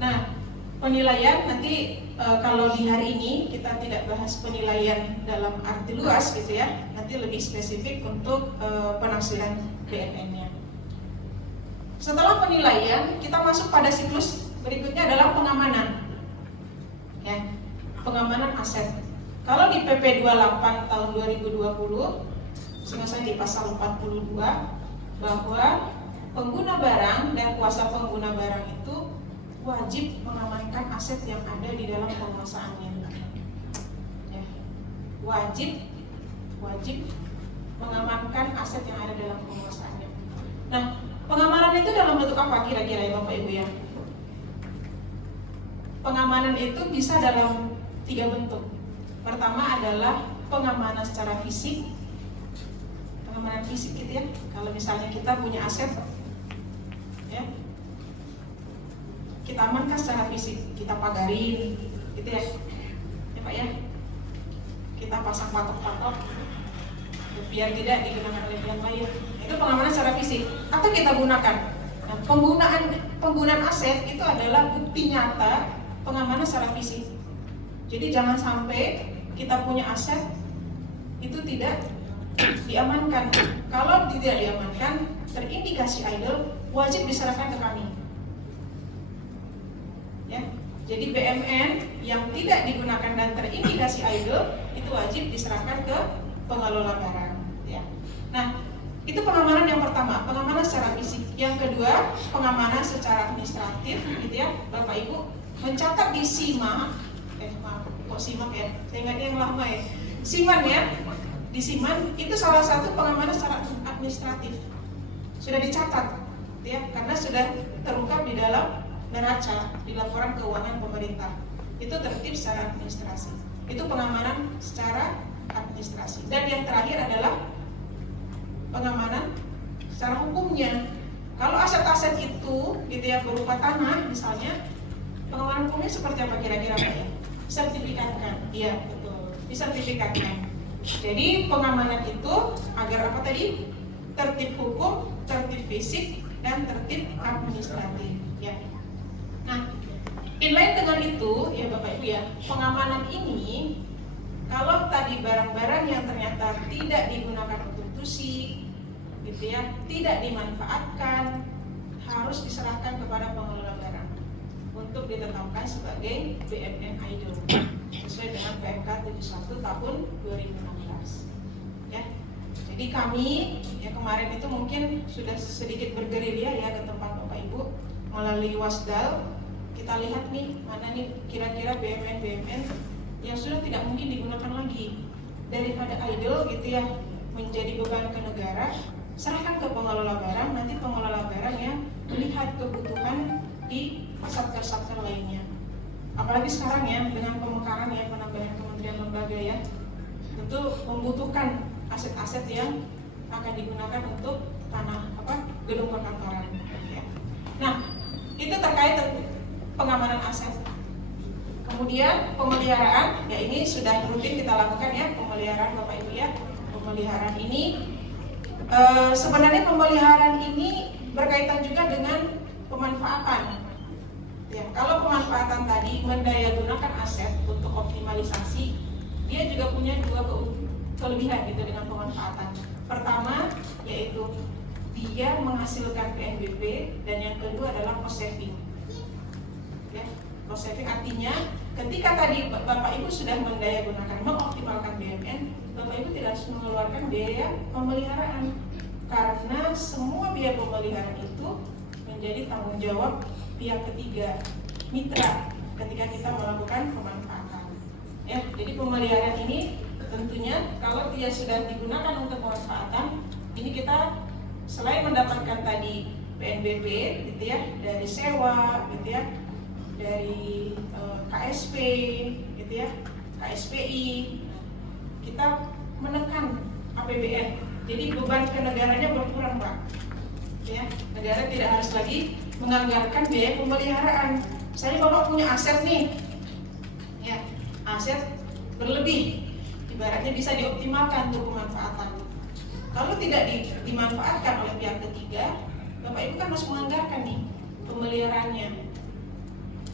Nah, penilaian nanti kalau di hari ini kita tidak bahas penilaian dalam arti luas gitu ya. Nanti lebih spesifik untuk penafsiran BNN-nya. Setelah penilaian, kita masuk pada siklus berikutnya adalah pengamanan. Ya, pengamanan aset. Kalau di PP 28 tahun 2020, saya di pasal 42 bahwa pengguna barang dan kuasa pengguna barang itu wajib mengamankan aset yang ada di dalam penguasaannya. Ya, wajib mengamankan aset yang ada dalam penguasaannya. Nah, pengamanan itu dalam bentuk apa kira-kira ya Bapak Ibu ya? Pengamanan itu bisa dalam 3 bentuk. Pertama adalah pengamanan secara fisik. Pengamanan fisik gitu ya. Kalau misalnya kita punya aset ya, kita amankan secara fisik, kita pagarin gitu ya. Ya Pak ya. Kita pasang patok-patok biar tidak digunakan oleh pihak lain. Itu pengamanan secara fisik. Atau kita gunakan. Nah, penggunaan aset itu adalah bukti nyata pengamanan secara fisik. Jadi jangan sampai kita punya aset itu tidak diamankan. Kalau tidak diamankan, terindikasi idle, wajib diserahkan ke kami. Ya, jadi BMN yang tidak digunakan dan terindikasi idle itu wajib diserahkan ke pengelola barang. Ya. Nah, itu pengamanan yang pertama, pengamanan secara fisik. Yang kedua, pengamanan secara administratif, gitu ya, Bapak Ibu mencatat di SIMA, kok SIMA ya? Saya ingatnya yang lama ya. SIMAN ya, di SIMAN itu salah satu pengamanan secara administratif. Sudah dicatat, ya, karena sudah terungkap di dalam neraca di laporan keuangan pemerintah. Itu tertib secara administrasi. Itu pengamanan secara administrasi. Dan yang terakhir adalah pengamanan secara hukumnya. Kalau aset-aset itu gitu ya berupa tanah misalnya, pengamanan hukumnya seperti apa kira-kira Pak ya? Sertifikatkan. Iya, betul. Disertifikatkan. Jadi pengamanan itu agar apa tadi? Tertib hukum, tertib fisik, dan tertib administratif. Ya. Nah, inline dengan itu ya Bapak Ibu ya, pengamanan ini kalau tadi barang-barang yang ternyata tidak digunakan untuk tusi, gitu ya, tidak dimanfaatkan, harus diserahkan kepada pengelola barang untuk ditetapkan sebagai BMN idle sesuai dengan PMK 71 tahun 2016. Ya, jadi kami ya kemarin itu mungkin sudah sedikit bergerilya ya ke tempat Bapak Ibu melalui Wasdal. Kita lihat nih mana nih kira-kira BMN yang sudah tidak mungkin digunakan lagi, daripada idle gitu ya menjadi beban ke negara, serahkan ke pengelola barang. Nanti pengelola barang yang melihat kebutuhan di sektor-sektor lainnya. Apalagi sekarang ya dengan pemekaran ya, penambahan kementerian lembaga ya, tentu membutuhkan aset-aset yang akan digunakan untuk tanah gedung perkantoran. Ya. Nah, itu terkait pengamanan aset. Kemudian pemeliharaan, ya ini sudah rutin kita lakukan ya, pemeliharaan Bapak Ibu ya. Pemeliharaan ini sebenarnya pemeliharaan ini berkaitan juga dengan pemanfaatan. Ya, kalau pemanfaatan tadi mendayagunakan aset untuk optimalisasi, dia juga punya 2 kelebihan gitu dengan pemanfaatan. Pertama yaitu dia menghasilkan PNBP, dan yang kedua adalah cost saving. Ya, cost saving artinya ketika tadi Bapak Ibu sudah mendayagunakan, mengoptimalkan BMN, Bapak Ibu tidak harus mengeluarkan biaya pemeliharaan, karena semua biaya pemeliharaan itu menjadi tanggung jawab pihak ketiga, mitra, ketika kita melakukan pemanfaatan. Ya, jadi pemeliharaan ini tentunya kalau dia sudah digunakan untuk pemanfaatan, ini kita selain mendapatkan tadi PNBP gitu ya, dari sewa gitu ya, dari KSP gitu ya, KSPI, kita menekan APBN. Jadi beban ke negaranya berkurang Pak. Ya, negara tidak harus lagi menganggarkan biaya pemeliharaan. Misalnya Bapak punya aset nih, ya, aset berlebih, ibaratnya bisa dioptimalkan untuk pemanfaatan. Kalau tidak dimanfaatkan oleh pihak ketiga, Bapak Ibu kan harus menganggarkan nih pemeliharaannya,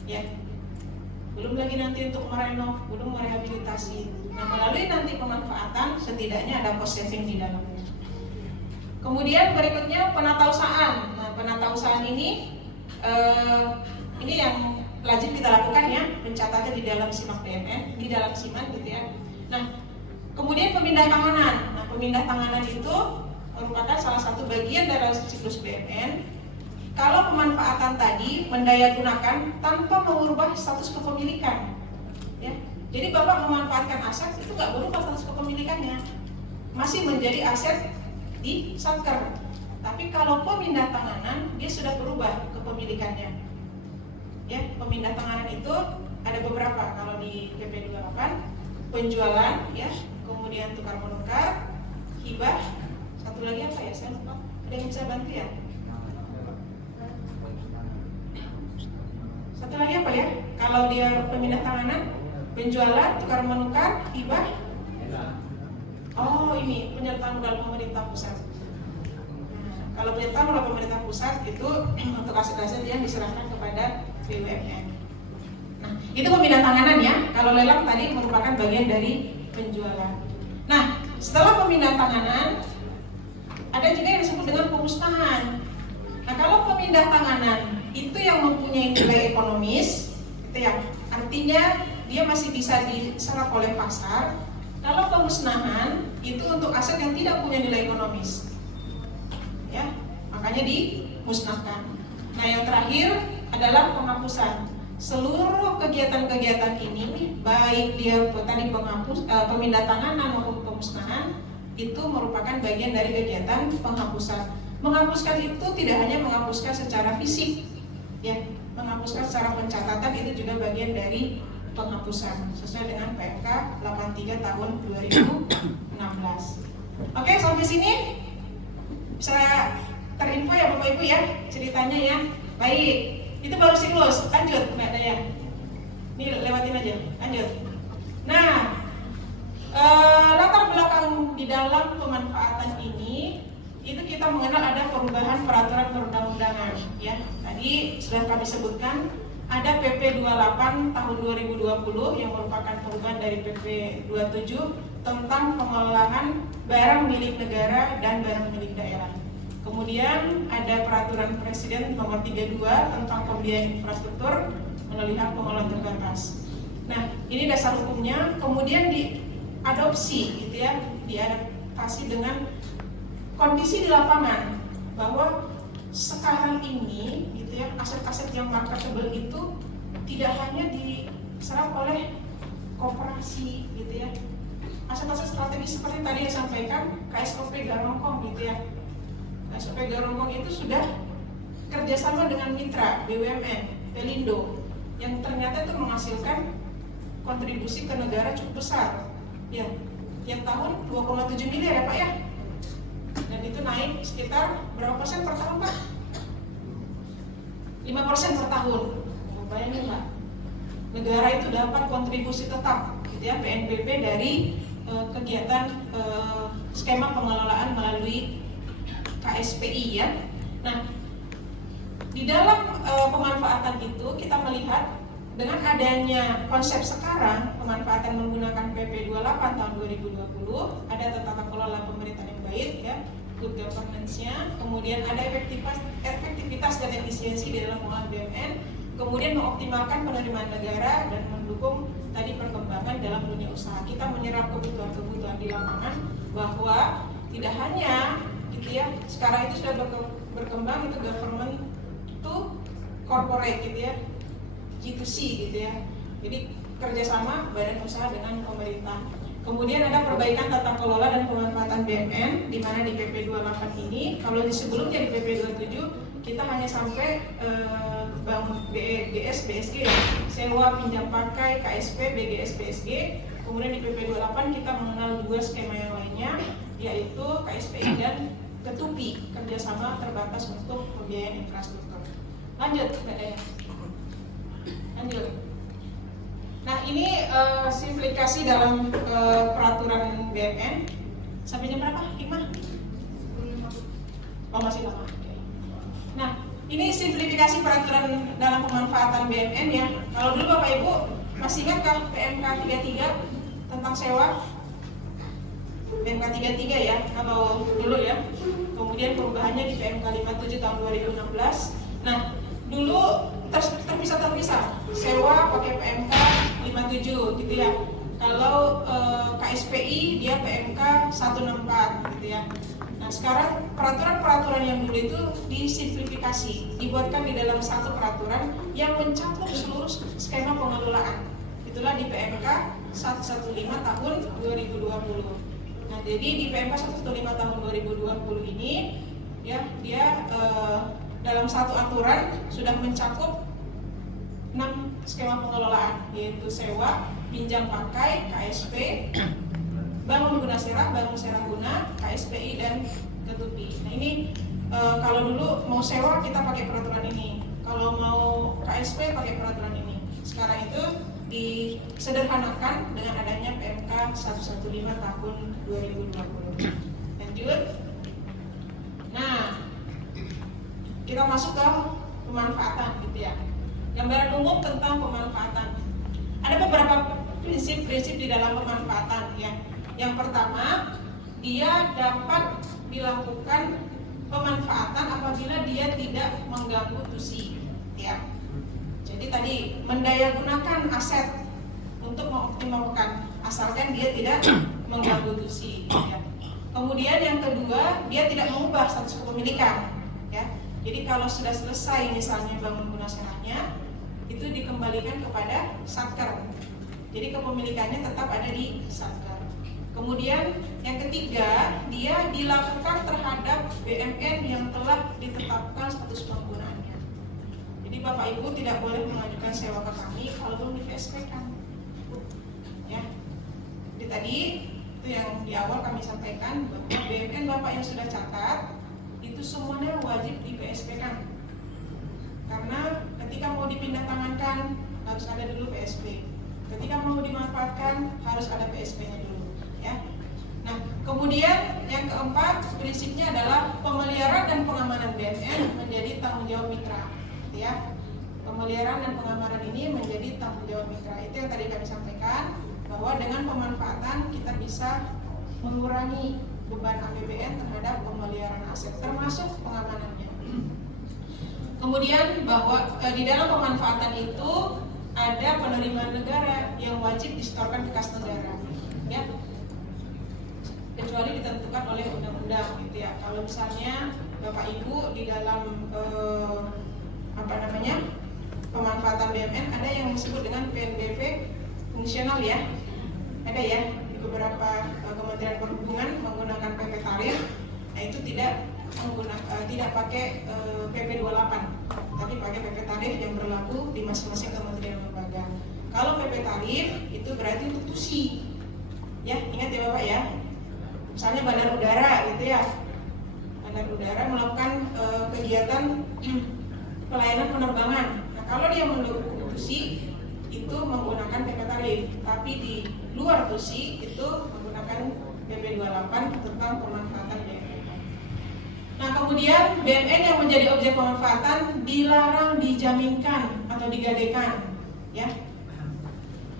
ya. Belum lagi nanti untuk merenov, belum merehabilitasi. Nah, melalui nanti pemanfaatan, setidaknya ada cost saving di dalamnya. Kemudian berikutnya penatausahaan. Nah, penatausahaan ini yang lazim kita lakukan ya, pencatatan di dalam SIMAK BMN, di dalam SIMAN gitu ya. Nah, kemudian pemindah tanganan. Nah, pemindah tanganan itu merupakan salah satu bagian dari siklus BMN. Kalau pemanfaatan tadi mendaya gunakan tanpa mengubah status kepemilikan, ya. Jadi Bapak memanfaatkan aset itu nggak berubah status kepemilikannya, masih menjadi aset di satker. Tapi kalau pemindah tanganan dia sudah berubah kepemilikannya. Ya, pemindah tanganan itu ada beberapa. Kalau di PP 28 penjualan, ya, kemudian tukar menukar, hibah, satu lagi apa ya? Saya lupa. Ada yang bisa bantu ya? Satu lagi apa ya? Kalau dia pemindah tanganan, penjualan, tukar menukar, hibah. Oh, ini penyertaan modal pemerintah pusat. Kalau penyertaan modal pemerintah pusat itu untuk aset-aset yang diserahkan kepada BUMN. Nah, itu pemindah tanganan ya. Kalau lelang tadi merupakan bagian dari penjualan. Nah, setelah pemindah tanganan, ada juga yang disebut dengan pemusnahan. Nah, kalau pemindah tanganan itu yang mempunyai nilai ekonomis, itu ya, artinya dia masih bisa diserap oleh pasar. Kalau pemusnahan itu untuk aset yang tidak punya nilai ekonomis, ya, makanya dimusnahkan. Nah, yang terakhir adalah penghapusan. Seluruh kegiatan-kegiatan ini, baik dia tadi pemindah tanganan maupun pemusnahan, itu merupakan bagian dari kegiatan penghapusan. Menghapuskan itu tidak hanya menghapuskan secara fisik, ya, menghapuskan secara pencatatan itu juga bagian dari penghapusan sesuai dengan PMK 83 tahun 2016. Oke, sampai sini bisa terinfo ya Bapak Ibu ya ceritanya ya. Baik, itu baru siklus. Lanjut Mbak Daya. Ini lewatin aja. Lanjut. Nah, latar belakang di dalam pemanfaatan ini itu kita mengenal ada perubahan peraturan perundang-undangan ya. Tadi sudah kami sebutkan ada PP 28 tahun 2020 yang merupakan perubahan dari PP 27 tentang pengelolaan barang milik negara dan barang milik daerah. Kemudian ada peraturan Presiden nomor 32 tentang pembiayaan infrastruktur melalui hak pengelolaan terbatas. Nah, ini dasar hukumnya, kemudian diadopsi gitu ya, diadaptasi dengan kondisi di lapangan bahwa sekarang ini gitu ya, aset-aset yang marketable itu tidak hanya diserap oleh koperasi gitu ya. Aset-aset strategis seperti tadi yang disampaikan KSOP Garongkong gitu ya. KSOP Garongkong itu sudah kerjasama dengan mitra BUMN, Pelindo, yang ternyata itu menghasilkan kontribusi ke negara cukup besar ya, yang tahun 2,7 miliar ya Pak ya. Dan itu naik sekitar berapa persen per tahun Pak? 5% per tahun. Bayangin Pak, negara itu dapat kontribusi tetap gitu ya, PNBP dari kegiatan skema pengelolaan melalui KSPI ya. Nah, di dalam pemanfaatan itu kita melihat dengan adanya konsep sekarang pemanfaatan menggunakan PP 28 tahun 2020 ada tata kelola pemerintahan yang baik ya, good governance-nya, kemudian ada efektivitas dan efisiensi di dalam pengelolaan BUMN, kemudian mengoptimalkan penerimaan negara dan mendukung tadi perkembangan dalam dunia usaha. Kita menyerap kebutuhan-kebutuhan di lapangan bahwa tidak hanya gitu ya, sekarang itu sudah berkembang itu government to corporate gitu ya, G2C gitu ya. Jadi kerjasama badan usaha dengan pemerintah. Kemudian ada perbaikan tata kelola dan pemanfaatan BUMN di mana di PP 28 ini, kalau di sebelumnya di PP 27 kita hanya sampai bank BGS, BSG, sewa, pinjam pakai, KSP, BGS, BSG. Kemudian di PP 28 kita mengenal dua skema yang lainnya, yaitu KSPI dan Ketupi, kerjasama terbatas untuk pembiayaan infrastruktur. Lanjut, Mbak Daya. Lanjut. Nah, ini simplifikasi dalam peraturan BMN. Sampai jam berapa, Hikmah? Oh, masih lama. Oke. Nah, ini simplifikasi peraturan dalam pemanfaatan BMN ya. Kalau dulu Bapak Ibu masih ingat kan PMK 33 tentang sewa? PMK 33 ya, kalau dulu ya. Kemudian perubahannya di PMK 57 tahun 2016. Nah, dulu terpisah sewa pakai PMK 57 gitu ya. Kalau KSPI dia PMK 164 gitu ya. Nah, sekarang peraturan-peraturan yang dulu itu disimplifikasi, dibuatkan di dalam satu peraturan yang mencakup seluruh skema pengelolaan. Itulah di PMK 115 tahun 2020. Nah, jadi di PMK 115 tahun 2020 ini ya dia dalam satu aturan sudah mencakup 6 skema pengelolaan, yaitu sewa, pinjam pakai, KSP, bangun guna serah, bangun serah guna, KSPI dan ketupi. Nah, ini kalau dulu mau sewa kita pakai peraturan ini, kalau mau KSP pakai peraturan ini. Sekarang itu disederhanakan dengan adanya PMK 115 tahun 2020. Lanjut. Nah, kita masuk ke pemanfaatan gitu ya. Gambaran umum tentang pemanfaatan. Ada beberapa prinsip-prinsip di dalam pemanfaatan ya. Yang pertama, dia dapat dilakukan pemanfaatan apabila dia tidak mengganggu tusi ya. Jadi tadi mendayagunakan aset untuk mengoptimalkan asalkan dia tidak mengganggu tusi ya. Kemudian yang kedua, dia tidak mengubah status kepemilikan ya. Jadi kalau sudah selesai misalnya bangun guna serahnya, itu dikembalikan kepada satker. Jadi kepemilikannya tetap ada di satker. Kemudian yang ketiga, dia dilakukan terhadap BMN yang telah ditetapkan status penggunaannya. Jadi Bapak Ibu tidak boleh mengajukan sewa ke kami kalau belum di PSP kan. Ya. Jadi tadi itu yang di awal kami sampaikan bahwa BMN Bapak yang sudah catat itu semuanya wajib di PSP kan. Karena ketika mau dipindah tangankan harus ada dulu PSP. Ketika mau dimanfaatkan harus ada PSP-nya dulu, ya. Nah, kemudian yang keempat prinsipnya adalah pemeliharaan dan pengamanan BMN menjadi tanggung jawab mitra, ya. Pemeliharaan dan pengamanan ini menjadi tanggung jawab mitra. Itu yang tadi kami sampaikan bahwa dengan pemanfaatan kita bisa mengurangi beban APBN terhadap pemeliharaan aset termasuk pengamanannya. Kemudian bahwa di dalam pemanfaatan itu ada penerimaan negara yang wajib disetorkan ke kas negara, ya, kecuali ditentukan oleh undang-undang, gitu ya. Kalau misalnya Bapak Ibu di dalam pemanfaatan BMN ada yang disebut dengan PNBP fungsional ya, ada ya di beberapa Kementerian Perhubungan menggunakan PP tarif. Nah itu tidak pakai PP 28, tapi pakai PP tarif yang berlaku di masing-masing kementerian lembaga. Kalau PP tarif itu berarti untuk tusi, ya ingat ya Bapak ya. Misalnya bandar udara gitu ya, bandar udara melakukan kegiatan pelayanan penerbangan. Nah kalau dia mendukung tusi itu menggunakan PP tarif, tapi di luar tusi itu menggunakan PP 28 tentang pemanfaatan BMN. Nah kemudian BMN yang menjadi objek pemanfaatan dilarang dijaminkan atau digadekan, ya.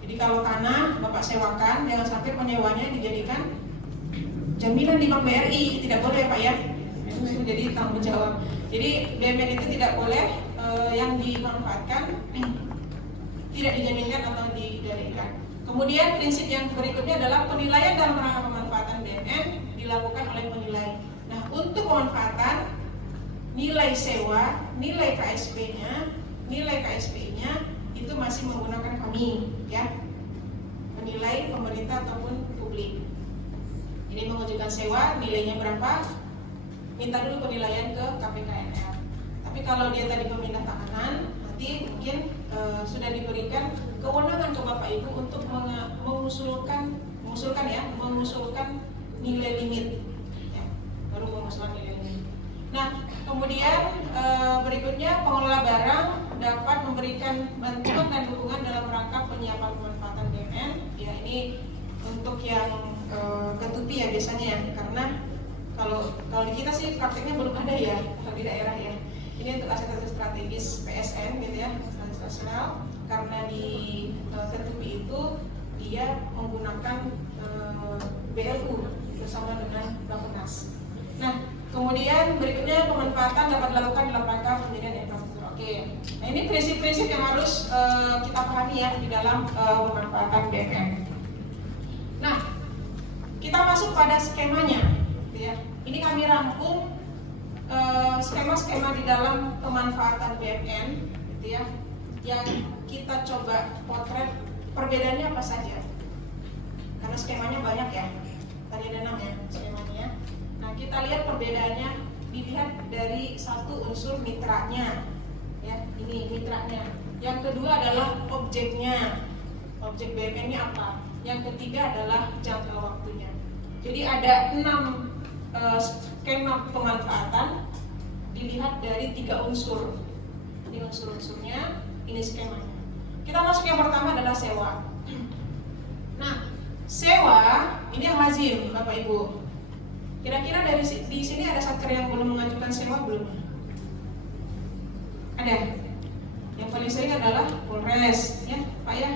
Jadi kalau tanah Bapak sewakan, jangan sampai penyewanya dijadikan jaminan di Bank BRI, tidak boleh Pak ya. Itu menjadi tanggung jawab. Jadi BMN itu tidak boleh yang dimanfaatkan tidak dijaminkan atau digadekan. Kemudian prinsip yang berikutnya adalah penilaian dalam rangka pemanfaatan BMN dilakukan oleh penilai. Nah, untuk pemanfaatan nilai sewa, nilai KSP-nya itu masih menggunakan kami, ya. Penilai pemerintah ataupun publik. Jadi mengajukan sewa, nilainya berapa? Minta dulu penilaian ke KPKNR. Tapi kalau dia tadi pemindah tanganan, nanti mungkin sudah diberikan kewenangan ke Bapak Ibu untuk mengusulkan nilai limit. Baru pengusulan nilai limit. Nah, kemudian berikutnya pengelola barang dapat memberikan bantuan dan dukungan dalam rangka penyiapan pemanfaatan BMN. Ya, ini untuk yang ketupi ya biasanya ya, karena kalau di kita sih prakteknya belum ada ya, kalau di daerah ya. Ini untuk aset-aset strategis PSN gitu ya, strategis nasional. Karena di ketupi itu dia menggunakan BLU bersama dengan Bappenas. Nah, kemudian berikutnya pemanfaatan dapat dilakukan dalam rangka pendirian infrastruktur. Oke, nah ini prinsip-prinsip yang harus kita pahami ya di dalam pemanfaatan BMN. Nah, kita masuk pada skemanya, gitu ya. Ini kami rangkum skema-skema di dalam pemanfaatan BMN, gitu ya, yang kita coba potret perbedaannya apa saja. Karena skemanya banyak ya, tadi ada 6 ya skemanya. Nah, kita lihat perbedaannya dilihat dari satu unsur mitranya, ya, ini mitranya. Yang kedua adalah objeknya, objek BMN-nya apa. Yang ketiga adalah jangka waktunya. Jadi ada 6 skema pemanfaatan dilihat dari 3 unsur. Ini unsur-unsurnya, ini skemanya. Kita masuk yang pertama adalah sewa. Nah, sewa ini yang lazim, Bapak Ibu. Kira-kira di sini ada satker yang belum mengajukan sewa belum? Ada. Yang paling sering adalah Polres, ya, Pak ya.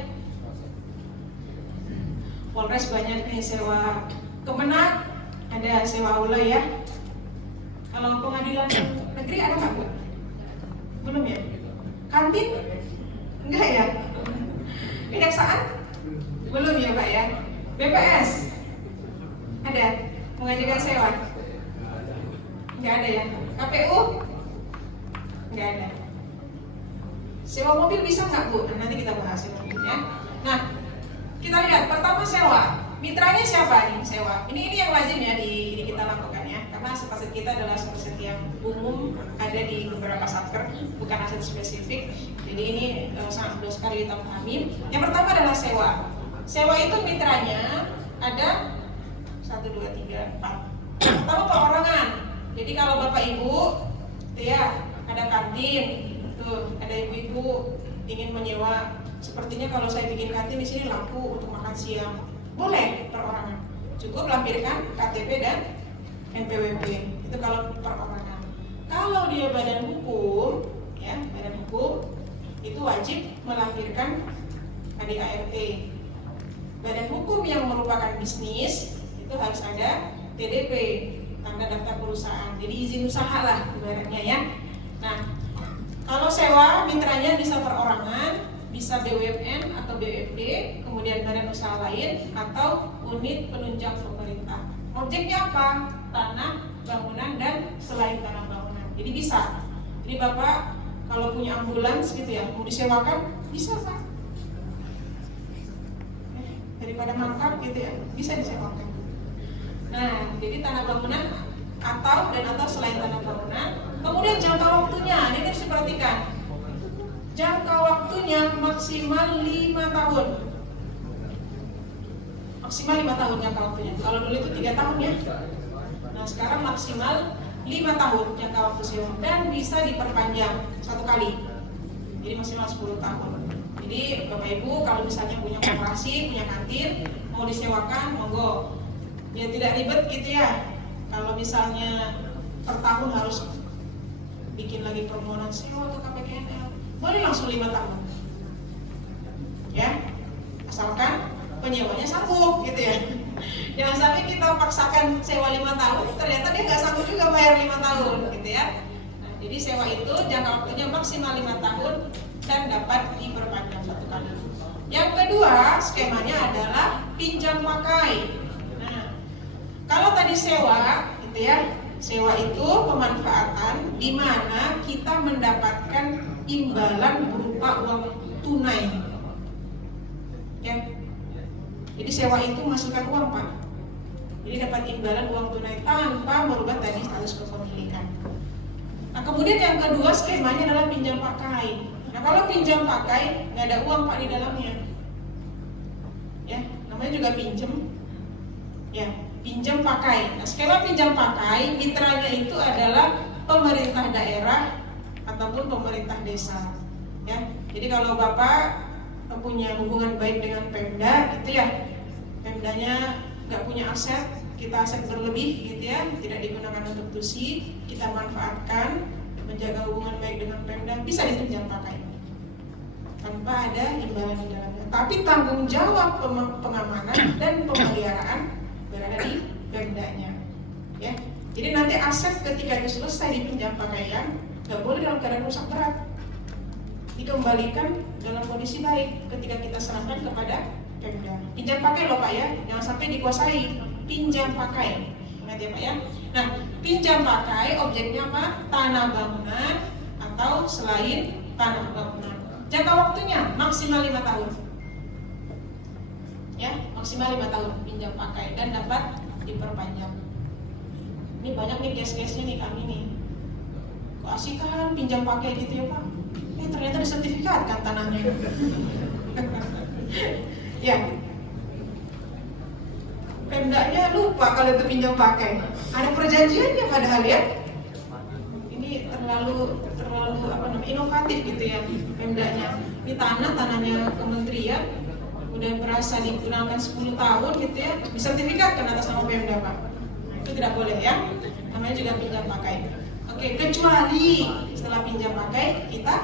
Polres banyak nih sewa. Kemenak ada sewa aula ya. Kalau pengadilan negeri ada nggak Bu? Belum ya. Kantin? Enggak ya. Kejaksaan? Belum ya Pak ya. BPS? Ada mengajukan sewa? Enggak ada ya. KPU? Enggak ada. Sewa mobil bisa nggak Bu? Nah, nanti kita bahas sewa mobilnya. Nah, kita lihat pertama sewa. Mitranya siapa nih sewa? Ini yang lazim ya di kita lakukan ya. Karena aset-aset kita adalah aset yang umum ada di beberapa satker, bukan aset spesifik. Jadi ini sangat mudah sekali kita pahami. Yang pertama adalah sewa. Sewa itu mitranya ada 1, 2, 3, 4. Pertama perorangan. Jadi kalau Bapak Ibu, ya ada kantin, tuh ada ibu-ibu ingin menyewa. Sepertinya kalau saya bikin kantin di sini laku untuk makan siang. Boleh perorangan. Cukup lampirkan KTP dan NPWP. Itu kalau perorangan. Kalau dia badan hukum, ya badan hukum itu wajib melampirkan KDART. Badan hukum yang merupakan bisnis itu harus ada TDP, tanda daftar perusahaan. Jadi izin usaha lah ibaratnya ya. Nah, kalau sewa mitranya bisa perorangan, bisa BUMN atau BUMD, kemudian badan usaha lain atau unit penunjang pemerintah. Objeknya apa? Tanah, bangunan, dan selain tanah bangunan. Jadi bisa. Jadi Bapak kalau punya ambulans gitu ya, mau disewakan, bisa Pak. Daripada mangkrak gitu ya, bisa disewakan. Nah, jadi tanah bangunan atau selain tanah bangunan. Kemudian jangka waktunya, ini harus diperhatikan. Jangka waktunya maksimal 5 tahun. Maksimal 5 tahun jangka waktunya. Kalau dulu itu 3 tahun ya. Nah, sekarang maksimal 5 tahun jangka waktu sewa dan bisa diperpanjang 1 kali. Jadi maksimal 10 tahun. Jadi Bapak Ibu kalau misalnya punya koperasi, punya kantin, mau disewakan, monggo. Ya tidak ribet gitu ya. Kalau misalnya per tahun harus bikin lagi permohonan sewa ke KPKNL, boleh langsung 5 tahun. Ya, asalkan penyewanya sanggup gitu ya. Jangan sampai kita paksakan sewa 5 tahun, ternyata dia nggak sanggup juga bayar 5 tahun gitu ya. Nah, jadi sewa itu jangka waktunya maksimal 5 tahun dan dapat diperpanjang 1 kali. Yang kedua skemanya adalah pinjam pakai. Nah, kalau tadi sewa gitu ya, sewa itu pemanfaatan di mana kita mendapatkan imbalan berupa uang tunai. Ya. Jadi sewa itu menghasilkan uang Pak. Jadi dapat imbalan uang tunai tanpa merubah tadi status kepemilikan. Nah kemudian yang kedua skemanya adalah pinjam pakai. Nah kalau pinjam pakai nggak ada uang Pak di dalamnya. Ya, namanya juga pinjam. Ya, pinjam pakai. Nah skema pinjam pakai mitranya itu adalah pemerintah daerah ataupun pemerintah desa. Ya, jadi kalau Bapak punya hubungan baik dengan Pemda, gitu ya, Pemdanya nggak punya aset, kita aset berlebih, gitu ya, tidak digunakan untuk tusi, kita manfaatkan, menjaga hubungan baik dengan Pemda, bisa dipinjam pakai tanpa ada imbalan di dalamnya. Tapi tanggung jawab pengamanan dan pemeliharaan berada di Pemdanya. Ya, jadi nanti aset ketika itu selesai dipinjam pakaikan, nggak boleh dalam keadaan rusak berat, dikembalikan dalam kondisi baik ketika kita serahkan kepada Pemda. Pinjam pakai loh Pak ya, jangan sampai dikuasai. Pinjam pakai, ingat ya Pak ya. Nah, pinjam pakai objeknya apa? Tanah bangunan atau selain tanah bangunan. Jangka waktunya maksimal 5 tahun. Ya, maksimal 5 tahun pinjam pakai dan dapat diperpanjang. Ini banyak nih case-case-nya nih kami nih. Kok asik kan pinjam pakai gitu ya Pak? Ternyata disertifikatkan tanahnya. Ya, Pemdanya lupa kalau itu pinjam pakai. Ada perjanjiannya padahal ya. Ini terlalu apa namanya, inovatif gitu ya Pemdanya. Ini tanahnya kementerian udah berasa digunakan 10 tahun gitu ya, disertifikatkan atas nama Pemda Pak. Nah, itu tidak boleh ya. Namanya juga pinjam pakai. Oke, kecuali setelah pinjam pakai kita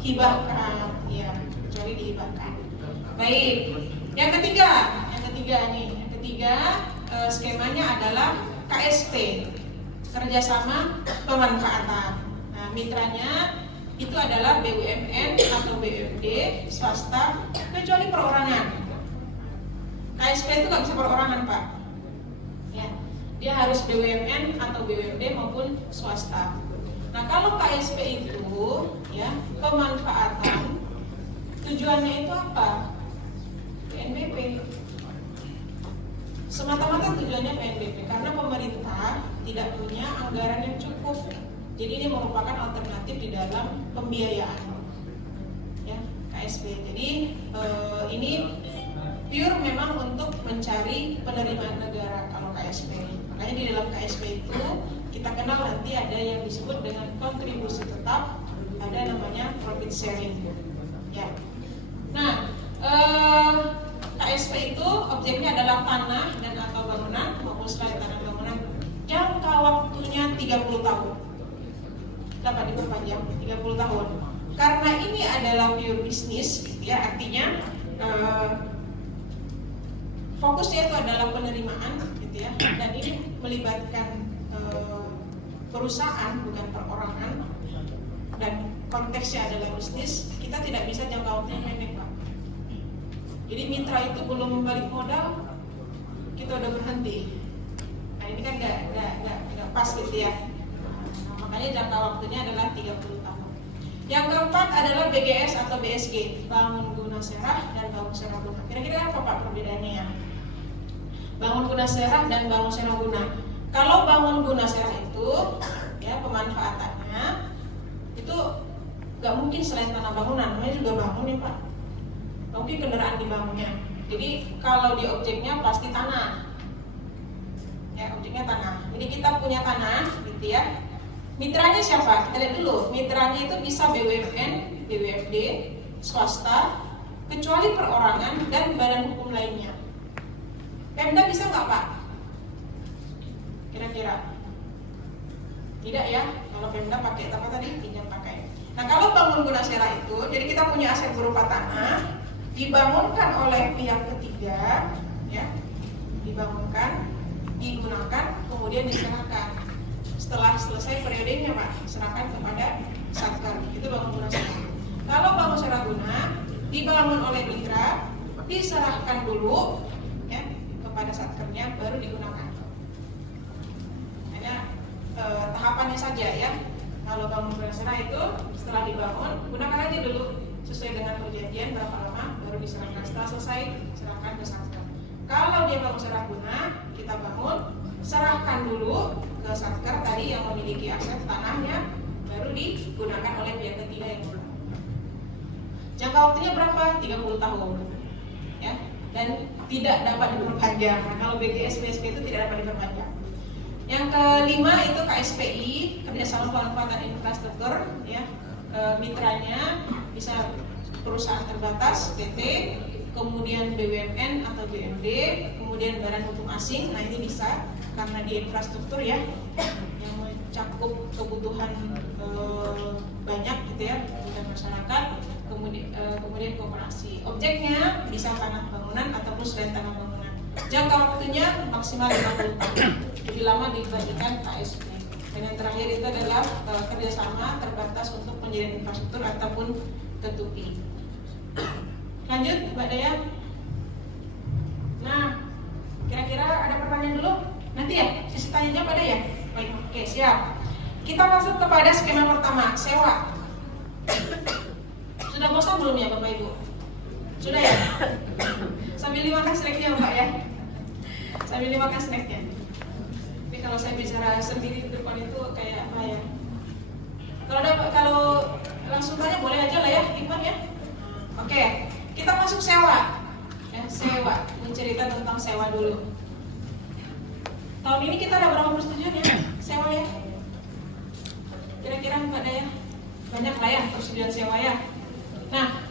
hibahkan, ya, kecuali dihibahkan. Baik, yang ketiga skemanya adalah KSP, kerjasama pemanfaatan. Nah, mitranya itu adalah BUMN atau BUMD, swasta, kecuali perorangan. KSP itu nggak bisa perorangan Pak. Ya, dia harus BUMN atau BUMD maupun swasta. Nah, kalau KSP itu ya pemanfaatan, tujuannya itu apa? PNBP. Semata-mata tujuannya PNBP karena pemerintah tidak punya anggaran yang cukup. Jadi ini merupakan alternatif di dalam pembiayaan. Ya, KSP. Jadi ini pure memang untuk mencari penerimaan negara kalau KSP. Makanya di dalam KSP itu kita kenal nanti ada yang disebut dengan kontribusi tetap, ada namanya profit sharing. Ya. Nah, KSP itu objeknya adalah tanah dan atau bangunan maupun selain tanah bangunan. Jangka waktunya 30 tahun. Dapat diperpanjang 30 tahun. Karena ini adalah pure bisnis, ya artinya fokusnya itu adalah penerimaan, gitu ya. Dan ini melibatkan perusahaan bukan perorangan dan konteksnya adalah bisnis. Kita tidak bisa jangka waktunya pendek Pak. Jadi mitra itu belum balik modal, kita udah berhenti. Nah ini kan nggak pas gitu ya. Nah, makanya jangka waktunya adalah 30 tahun. Yang keempat adalah BGS atau BSG, bangun guna serah dan bangun serah guna. Kira-kira apa Pak perbedaannya ya? Bangun guna serah dan bangun serah guna. Kalau bangun guna serah itu, ya pemanfaatannya itu nggak mungkin selain tanah bangunan, namanya juga bangun ya Pak. Mungkin kendaraan dibangunnya. Jadi kalau di objeknya pasti tanah. Ya, objeknya tanah. Jadi kita punya tanah, gitu ya. Mitranya siapa? Kita lihat dulu. Mitranya itu bisa BUMN, BUMD, swasta, kecuali perorangan dan badan hukum lainnya. Pemda bisa nggak Pak? Kira-kira? Tidak ya. Kalau Pemda pakai apa tadi? Pinjam pakai. Nah kalau bangun guna serah itu, jadi kita punya aset berupa tanah, dibangunkan oleh pihak ketiga, ya, dibangunkan, digunakan, kemudian diserahkan. Setelah selesai periodenya Pak, serahkan kepada satker. Itu bangun guna serah. Kalau bangun serah guna dibangun oleh mitra, diserahkan dulu, ya, kepada satkernya, baru digunakan. Hanya tahapannya saja ya. Kalau bangun guna serah itu setelah dibangun, gunakan aja dulu sesuai dengan perjanjian berapa lama baru diserahkan. Setelah selesai serahkan ke satker. Kalau dia bangun serah guna, kita bangun, serahkan dulu ke satker tadi yang memiliki aset tanahnya, baru digunakan oleh pihak ketiga yang berwenang. Jangka waktunya berapa? 30 tahun. Ya, dan tidak dapat diperpanjang. Kalau BGS BSP itu tidak dapat diperpanjang. Yang kelima itu KSPI, kerjasama pemanfaatan infrastruktur, ya. Mitranya bisa perusahaan terbatas PT, kemudian BUMN atau BUMD, kemudian badan hukum asing. Nah ini bisa karena di infrastruktur ya, yang mencakup kebutuhan banyak gitu ya, kebutuhan masyarakat. Kemudian koperasi. Objeknya bisa tanah bangunan ataupun selain tanah bangunan. Jangka waktunya maksimal 50 tahun. Lebih lama dibandingkan KSP. Dan yang terakhir itu adalah kerjasama terbatas untuk penyediaan infrastruktur ataupun ketupi. Lanjut, Mbak Daya. Nah, kira-kira ada pertanyaan dulu? Nanti ya, sesi tanya jawab ada ya? Baik, oke, siap. Kita masuk kepada skema pertama, sewa. Sudah bosan belum ya Bapak Ibu? Sudah ya? Sambil dimakan snacknya Mbak ya? Sambil dimakan snacknya. Tapi kalau saya bicara sendiri di depan itu kayak apa ya? Kalau langsung tanya boleh aja lah ya, Iqbal ya? Oke, kita masuk sewa ya, sewa, mencerita tentang sewa dulu. Tahun ini kita ada berapa persetujuan ya? Sewa ya? Kira-kira Mbak Daya? Banyak lah ya persetujuan sewa ya. Nah,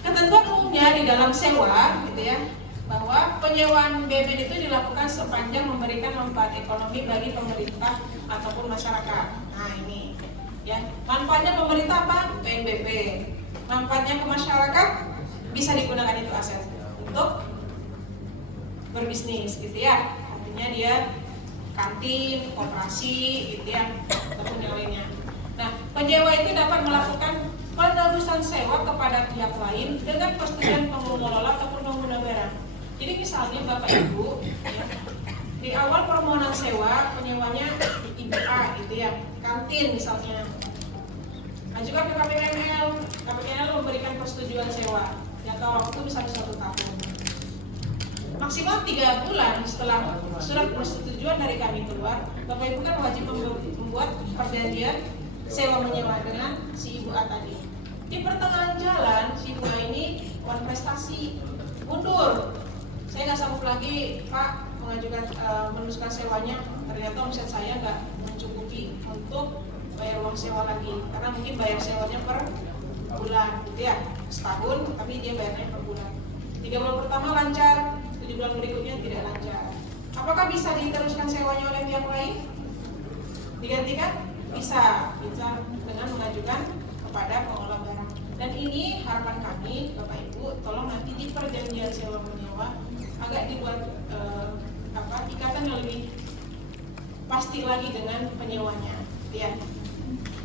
ketentuan umumnya di dalam sewa gitu ya, bahwa penyewaan BUMN itu dilakukan sepanjang memberikan manfaat ekonomi bagi pemerintah ataupun masyarakat. Nah ini ya, manfaatnya pemerintah apa? PNBP. Manfaatnya ke masyarakat bisa digunakan itu aset untuk berbisnis gitu ya. Artinya dia kantin, koperasi gitu ya, ataupun yang lainnya. Nah, penyewa itu dapat melakukan penerusan sewa kepada pihak lain dengan persetujuan pengelola ataupun pengguna barang. Jadi misalnya Bapak Ibu ya, di awal permohonan sewa penyewanya Ibu A gitu ya, kantin misalnya, ajukan ke KPKNL, KPKNL memberikan persetujuan sewa jangka waktu misalnya 1 tahun, maksimal 3 bulan setelah surat persetujuan dari kami keluar, Bapak Ibu kan wajib membuat perjanjian sewa menyewa dengan si Ibu A tadi. Di pertengahan jalan si Ibu A ini prestasi mundur, saya nggak sanggup lagi Pak mengajukan meneruskan sewanya, ternyata omset saya nggak mencukupi untuk bayar uang sewa lagi, karena mungkin bayar sewanya per bulan gitu ya, setahun tapi dia bayarnya per bulan. 3 bulan pertama lancar, 7 bulan berikutnya tidak lancar. Apakah bisa diteruskan sewanya oleh pihak lain? Digantikan? Bisa dengan mengajukan kepada pengelola barang. Dan ini harapan kami Bapak Ibu, tolong nanti di perjanjian sewa menyewa agak dibuat ikatan yang lebih pasti lagi dengan penyewanya ya.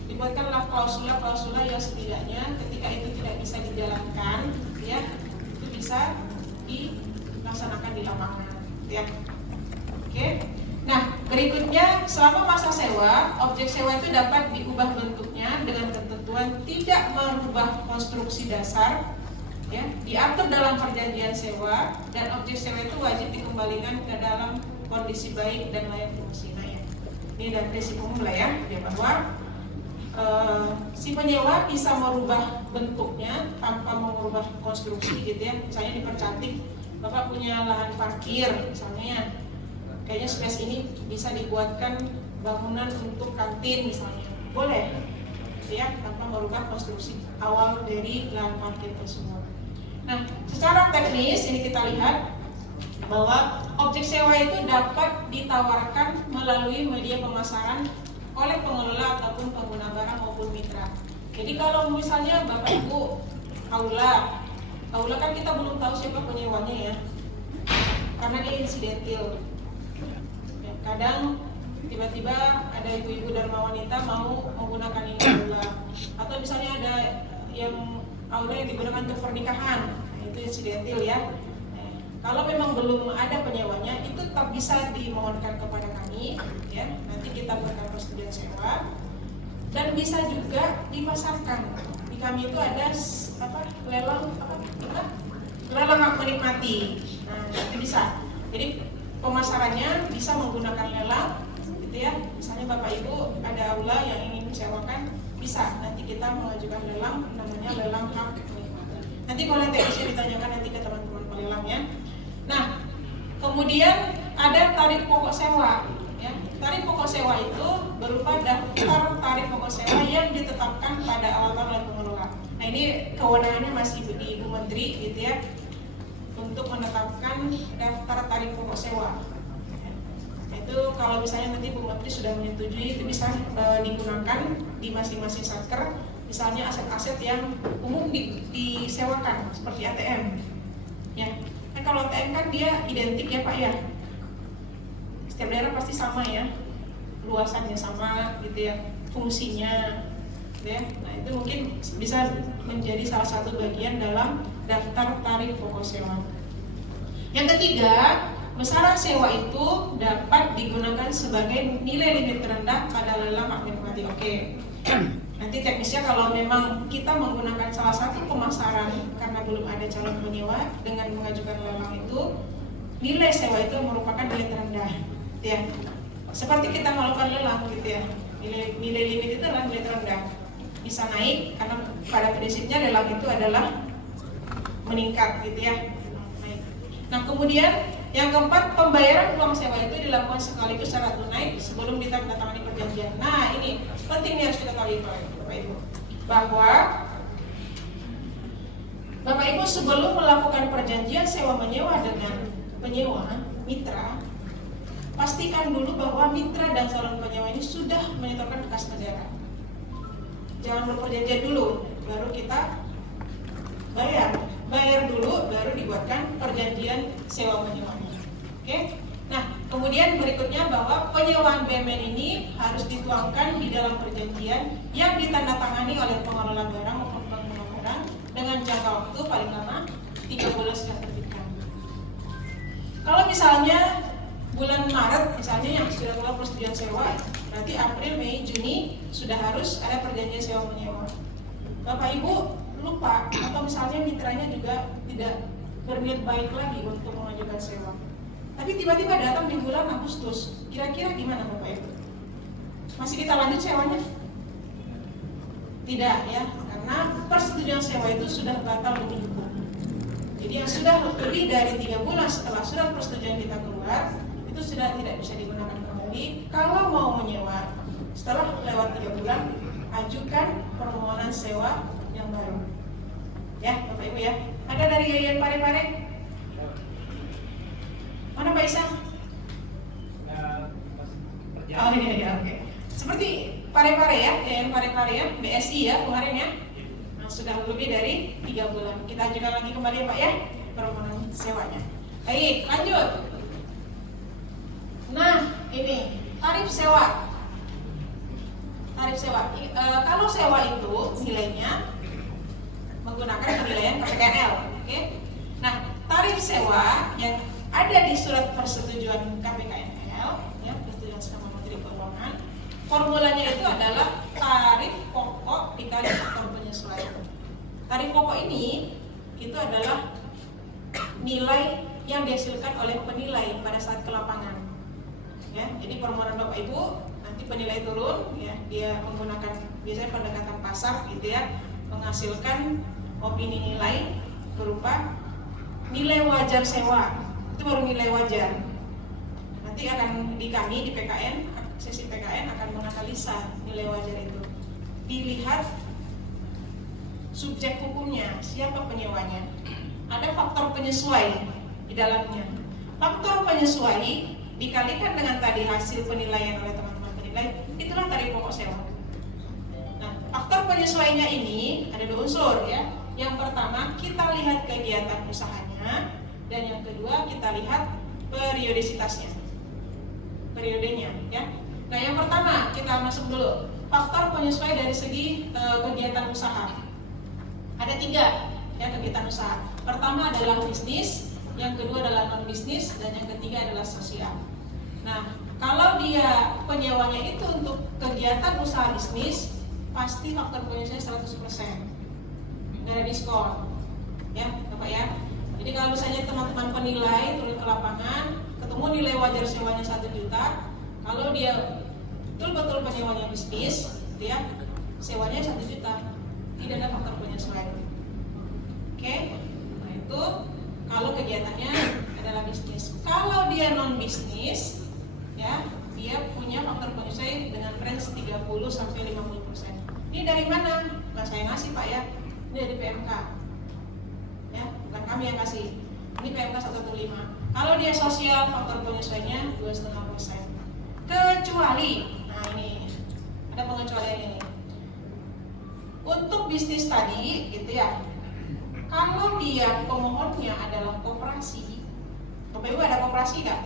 Dibuatkanlah klausula yang setidaknya ketika itu tidak bisa dijalankan ya, itu bisa dilaksanakan di lapangan ya. Oke. Nah, berikutnya selama masa sewa, objek sewa itu dapat diubah bentuknya dengan ketentuan tidak merubah konstruksi dasar ya, diatur dalam perjanjian sewa, dan objek sewa itu wajib dikembalikan ke dalam kondisi baik dan layak fungsi. Nah ya, ini dari prinsip umum lah ya, bahwa si penyewa bisa merubah bentuknya tanpa mengubah konstruksi gitu ya. Misalnya dipercantik, Bapak punya lahan parkir misalnya, kayaknya space ini bisa dibuatkan bangunan untuk kantin misalnya, boleh ya, tanpa merubah konstruksi awal dari lahan parkir tersebut. Nah, secara teknis ini kita lihat bahwa objek sewa itu dapat ditawarkan melalui media pemasaran oleh pengelola ataupun pengguna barang maupun mitra. Jadi kalau misalnya Bapak Ibu aula kan kita belum tahu siapa penyewanya ya, karena dia insidentil. Ya, kadang tiba-tiba ada ibu-ibu dharma wanita mau menggunakan ini aula, atau misalnya ada yang aula yang digunakan untuk pernikahan, nah, itu insidentil ya. Kalau memang belum ada penyewanya, itu tetap bisa dimohonkan kepada kami, ya. Nanti kita berikan persetujuan sewa, dan bisa juga dipasarkan. Di kami itu ada lelang hak menikmati. Nah, itu bisa. Jadi pemasarannya bisa menggunakan lelang, gitu ya. Misalnya Bapak Ibu ada aula yang ingin disewakan, bisa. Nanti kita mengajukan lelang, namanya lelang hak menikmati. Nanti kalau teknisnya ditanyakan nanti ke teman-teman pelelang ya. Nah, kemudian ada tarif pokok sewa. Ya. Tarif pokok sewa itu berupa daftar tarif pokok sewa yang ditetapkan pada awal tahun oleh pengelola. Nah, Nah ini kewenangannya masih di Ibu Menteri gitu ya, untuk menetapkan daftar tarif pokok sewa. Itu kalau misalnya nanti Bu Menteri sudah menyetujui, itu bisa digunakan di masing-masing satker, misalnya aset-aset yang umum disewakan seperti ATM. Ya, kan kalau ATM kan dia identik ya Pak ya, setiap daerah pasti sama ya, luasannya sama gitu ya, fungsinya, gitu ya. Nah itu mungkin bisa menjadi salah satu bagian dalam daftar tarif pokok sewa. Yang ketiga, besaran sewa itu dapat digunakan sebagai nilai limit terendah pada lelang hak menikmati. Oke. Nanti teknisnya kalau memang kita menggunakan salah satu pemasaran karena belum ada calon penyewa dengan mengajukan lelang itu, nilai sewa itu merupakan nilai terendah, gitu ya. Seperti kita melakukan lelang gitu ya. Nilai limit itu adalah nilai terendah. Bisa naik karena pada prinsipnya lelang itu adalah meningkat gitu ya. Nah kemudian yang keempat, pembayaran uang sewa itu dilakukan sekaligus secara tunai sebelum ditandatangani perjanjian. Nah ini penting nih, harus kita tahu itu Bapak Ibu, bahwa Bapak Ibu sebelum melakukan perjanjian sewa menyewa dengan penyewa mitra, pastikan dulu bahwa mitra dan calon penyewa ini sudah menyetorkan kas negara. Jangan berperjanjian dulu baru kita bayar dulu baru dibuatkan perjanjian sewa menyewa. Oke. Nah, kemudian berikutnya bahwa penyewaan BUMN ini harus dituangkan di dalam perjanjian yang ditandatangani oleh pengelola barang maupun pengguna barang dengan jangka waktu paling lama 3 bulan setelah terbitkan. Kalau misalnya bulan Maret misalnya yang sudah keluar persetujuan sewa, berarti April, Mei, Juni sudah harus ada perjanjian sewa menyewa. Bapak Ibu lupa atau misalnya mitranya juga tidak berniat baik lagi untuk mengajukan sewa, tapi tiba-tiba datang di bulan Agustus, kira-kira gimana Bapak Ibu? Masih kita lanjut sewanya? Tidak ya, karena persetujuan sewa itu sudah batal demi hukum. Jadi yang sudah lebih dari 3 bulan setelah surat persetujuan kita keluar, itu sudah tidak bisa digunakan kembali. Kalau mau menyewa setelah lewat 3 bulan, ajukan permohonan sewa yang baru. Ya, Bapak Ibu ya. Ada dari Yayan Parepare? Mana Mbak Isa? Oh iya, oke. Seperti Parepare ya, Yayan Parepare ya, BSI ya kemarin ya. Nah, sudah lebih dari 3 bulan. Kita ajukan lagi kembali ya Pak ya, permohonan sewanya. Baik, lanjut. Nah, ini tarif sewa. Tarif sewa. Kalau sewa itu nilainya menggunakan penilaian KPKNL. Oke. Nah, tarif sewa yang ada di surat persetujuan KPKNL, ya, persetujuan sama Menteri Keuangan, formulanya itu adalah tarif pokok dikali faktor penyesuaian. Tarif pokok ini itu adalah nilai yang dihasilkan oleh penilai pada saat ke lapangan. Ya, jadi permohonan Bapak Ibu nanti penilai turun, ya, dia menggunakan biasanya pendekatan pasar, gitu ya, menghasilkan opini nilai berupa nilai wajar sewa, itu baru nilai wajar. Nanti akan di kami di PKN, sesi PKN akan menganalisa nilai wajar itu. Dilihat subjek hukumnya, siapa penyewanya. Ada faktor penyesuai di dalamnya. Faktor penyesuai dikalikan dengan tadi hasil penilaian oleh teman-teman penilai, itulah tarif pokok sewa. Nah, faktor penyesuaiannya ini ada 2 unsur ya. Yang pertama, kita lihat kegiatan usahanya, dan yang kedua kita lihat periodisitasnya, periodenya ya. Nah, yang pertama kita masuk dulu faktor penyesuaian dari segi kegiatan usaha. Ada 3 ya kegiatan usaha. Pertama adalah bisnis, yang kedua adalah non bisnis, dan yang ketiga adalah sosial. Nah, kalau dia penyewanya itu untuk kegiatan usaha bisnis, pasti faktor penyesuaian 100%. Nggak ada diskon, ya Bapak ya. Jadi kalau misalnya teman-teman penilai turun ke lapangan, ketemu nilai wajar sewanya 1 juta, kalau dia betul-betul penyewanya bisnis, gitu ya, sewanya 1 juta, tidak ada faktor penyesuaian. Oke, nah itu kalau kegiatannya adalah bisnis. Kalau dia non bisnis, ya, dia punya faktor penyesuaian dengan range 30 sampai 50%. Ini dari mana? Nggak saya ngasih Pak ya. Ini dari PMK, ya, bukan kami yang kasih. Ini PMK 115. Kalau dia sosial, faktor penyesuaiannya 2,5%. Kecuali, nah ini ada pengecualian ini. Untuk bisnis tadi, gitu ya. Kalau dia pemohonnya adalah koperasi, Bapak Ibu ada koperasi nggak?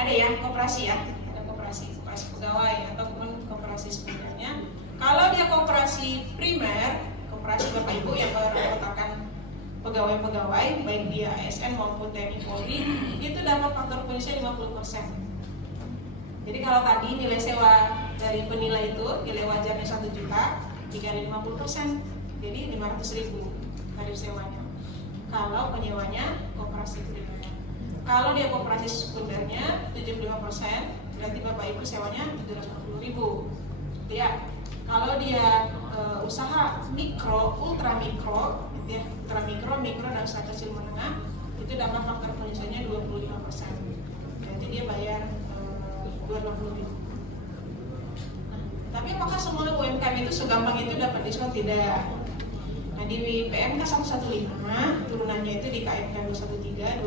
Ada ya, koperasi ya, ada koperasi pegawai ataupun koperasi sebenarnya. Kalau dia koperasi primer, koperasi Bapak Ibu yang beranggotakan pegawai-pegawai, baik dia ASN maupun TNI Polri, itu dapat faktor penyesuaian 50%. Jadi kalau tadi nilai sewa dari penilai itu, nilai wajarnya 1 juta, dikali 50%, jadi 500.000 tarif sewanya. Kalau penyewanya koperasi primer. Kalau dia koperasi sekundernya 75%, berarti Bapak Ibu sewanya 750.000. Ya. Kalau dia usaha mikro, ultra mikro, gitu ya, ultra mikro, mikro dan usaha kecil menengah, itu dapat faktor penyesuaiannya 25%. Berarti dia bayar 250.000. Nah, tapi apakah semua UMKM itu segampang itu dapat diskon? Tidak. Nah, di PMK 115 turunannya itu di KMK 213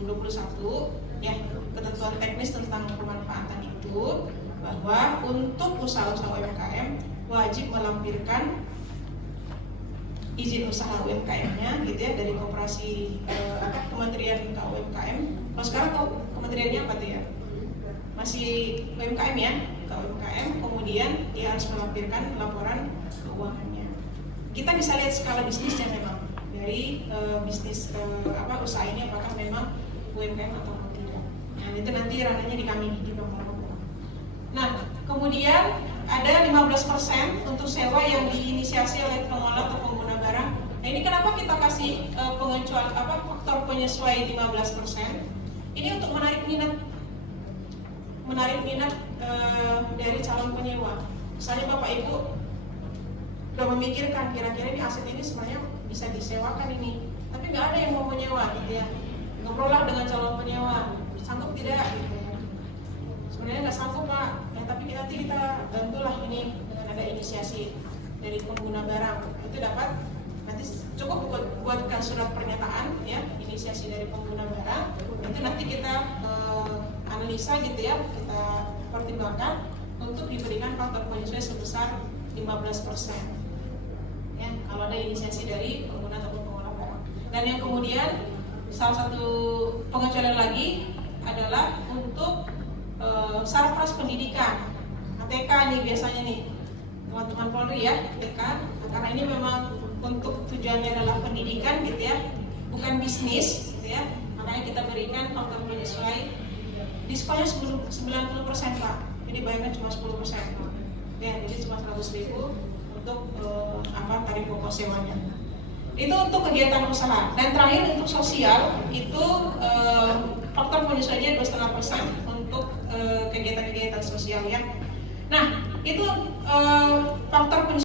2021 ya, ketentuan teknis tentang pemanfaatan itu bahwa untuk usaha-usaha UMKM wajib melampirkan izin usaha UMKM-nya gitu ya dari koperasi Kementerian KUMKM. Kalau sekarang kementeriannya apa tuh ya? Masih UMKM ya, KUMKM. Kemudian dia harus melampirkan laporan keuangannya. Kita bisa lihat skala bisnisnya memang dari bisnis usaha ini apakah memang UMKM atau tidak. Nah, itu nanti ranahnya di kami di Bapak. Nah, kemudian ada 15% untuk sewa yang diinisiasi oleh pengelola atau pengguna barang. Nah, ini kenapa kita kasih faktor penyesuaian 15%? Ini untuk menarik minat dari calon penyewa. Misalnya Bapak Ibu udah memikirkan kira-kira ini aset ini sebenarnya bisa disewakan ini, tapi nggak ada yang mau menyewa gitu ya. Ngobrol lah dengan calon penyewa, sanggup tidak gitu ya. Sebenarnya nggak sanggup Pak, ya, tapi nanti kita bantulah ini dengan ada inisiasi dari pengguna barang. Itu dapat nanti cukup buatkan surat pernyataan ya, inisiasi dari pengguna barang. Itu nanti kita analisa gitu ya, kita pertimbangkan untuk diberikan faktor penyesuaian sebesar 15%. Ya, kalau ada inisiasi dari pengguna atau pengelola barang. Dan yang kemudian salah satu pengecualian lagi adalah untuk sarpras pendidikan, ATK nih biasanya nih teman-teman Polri ya, ATK. Nah, karena ini memang untuk tujuannya adalah pendidikan gitu ya, bukan bisnis gitu ya, makanya kita berikan faktor penyesuaian diskonnya 90% Pak, jadi bayarnya cuma 10% ya, jadi cuma 100.000 untuk tarif pokok sewanya. Itu untuk kegiatan usaha. Dan terakhir untuk sosial itu faktor penyesuaiannya 2,5% untuk kegiatan-kegiatan sosial ya. Nah, itu faktor penyesuaian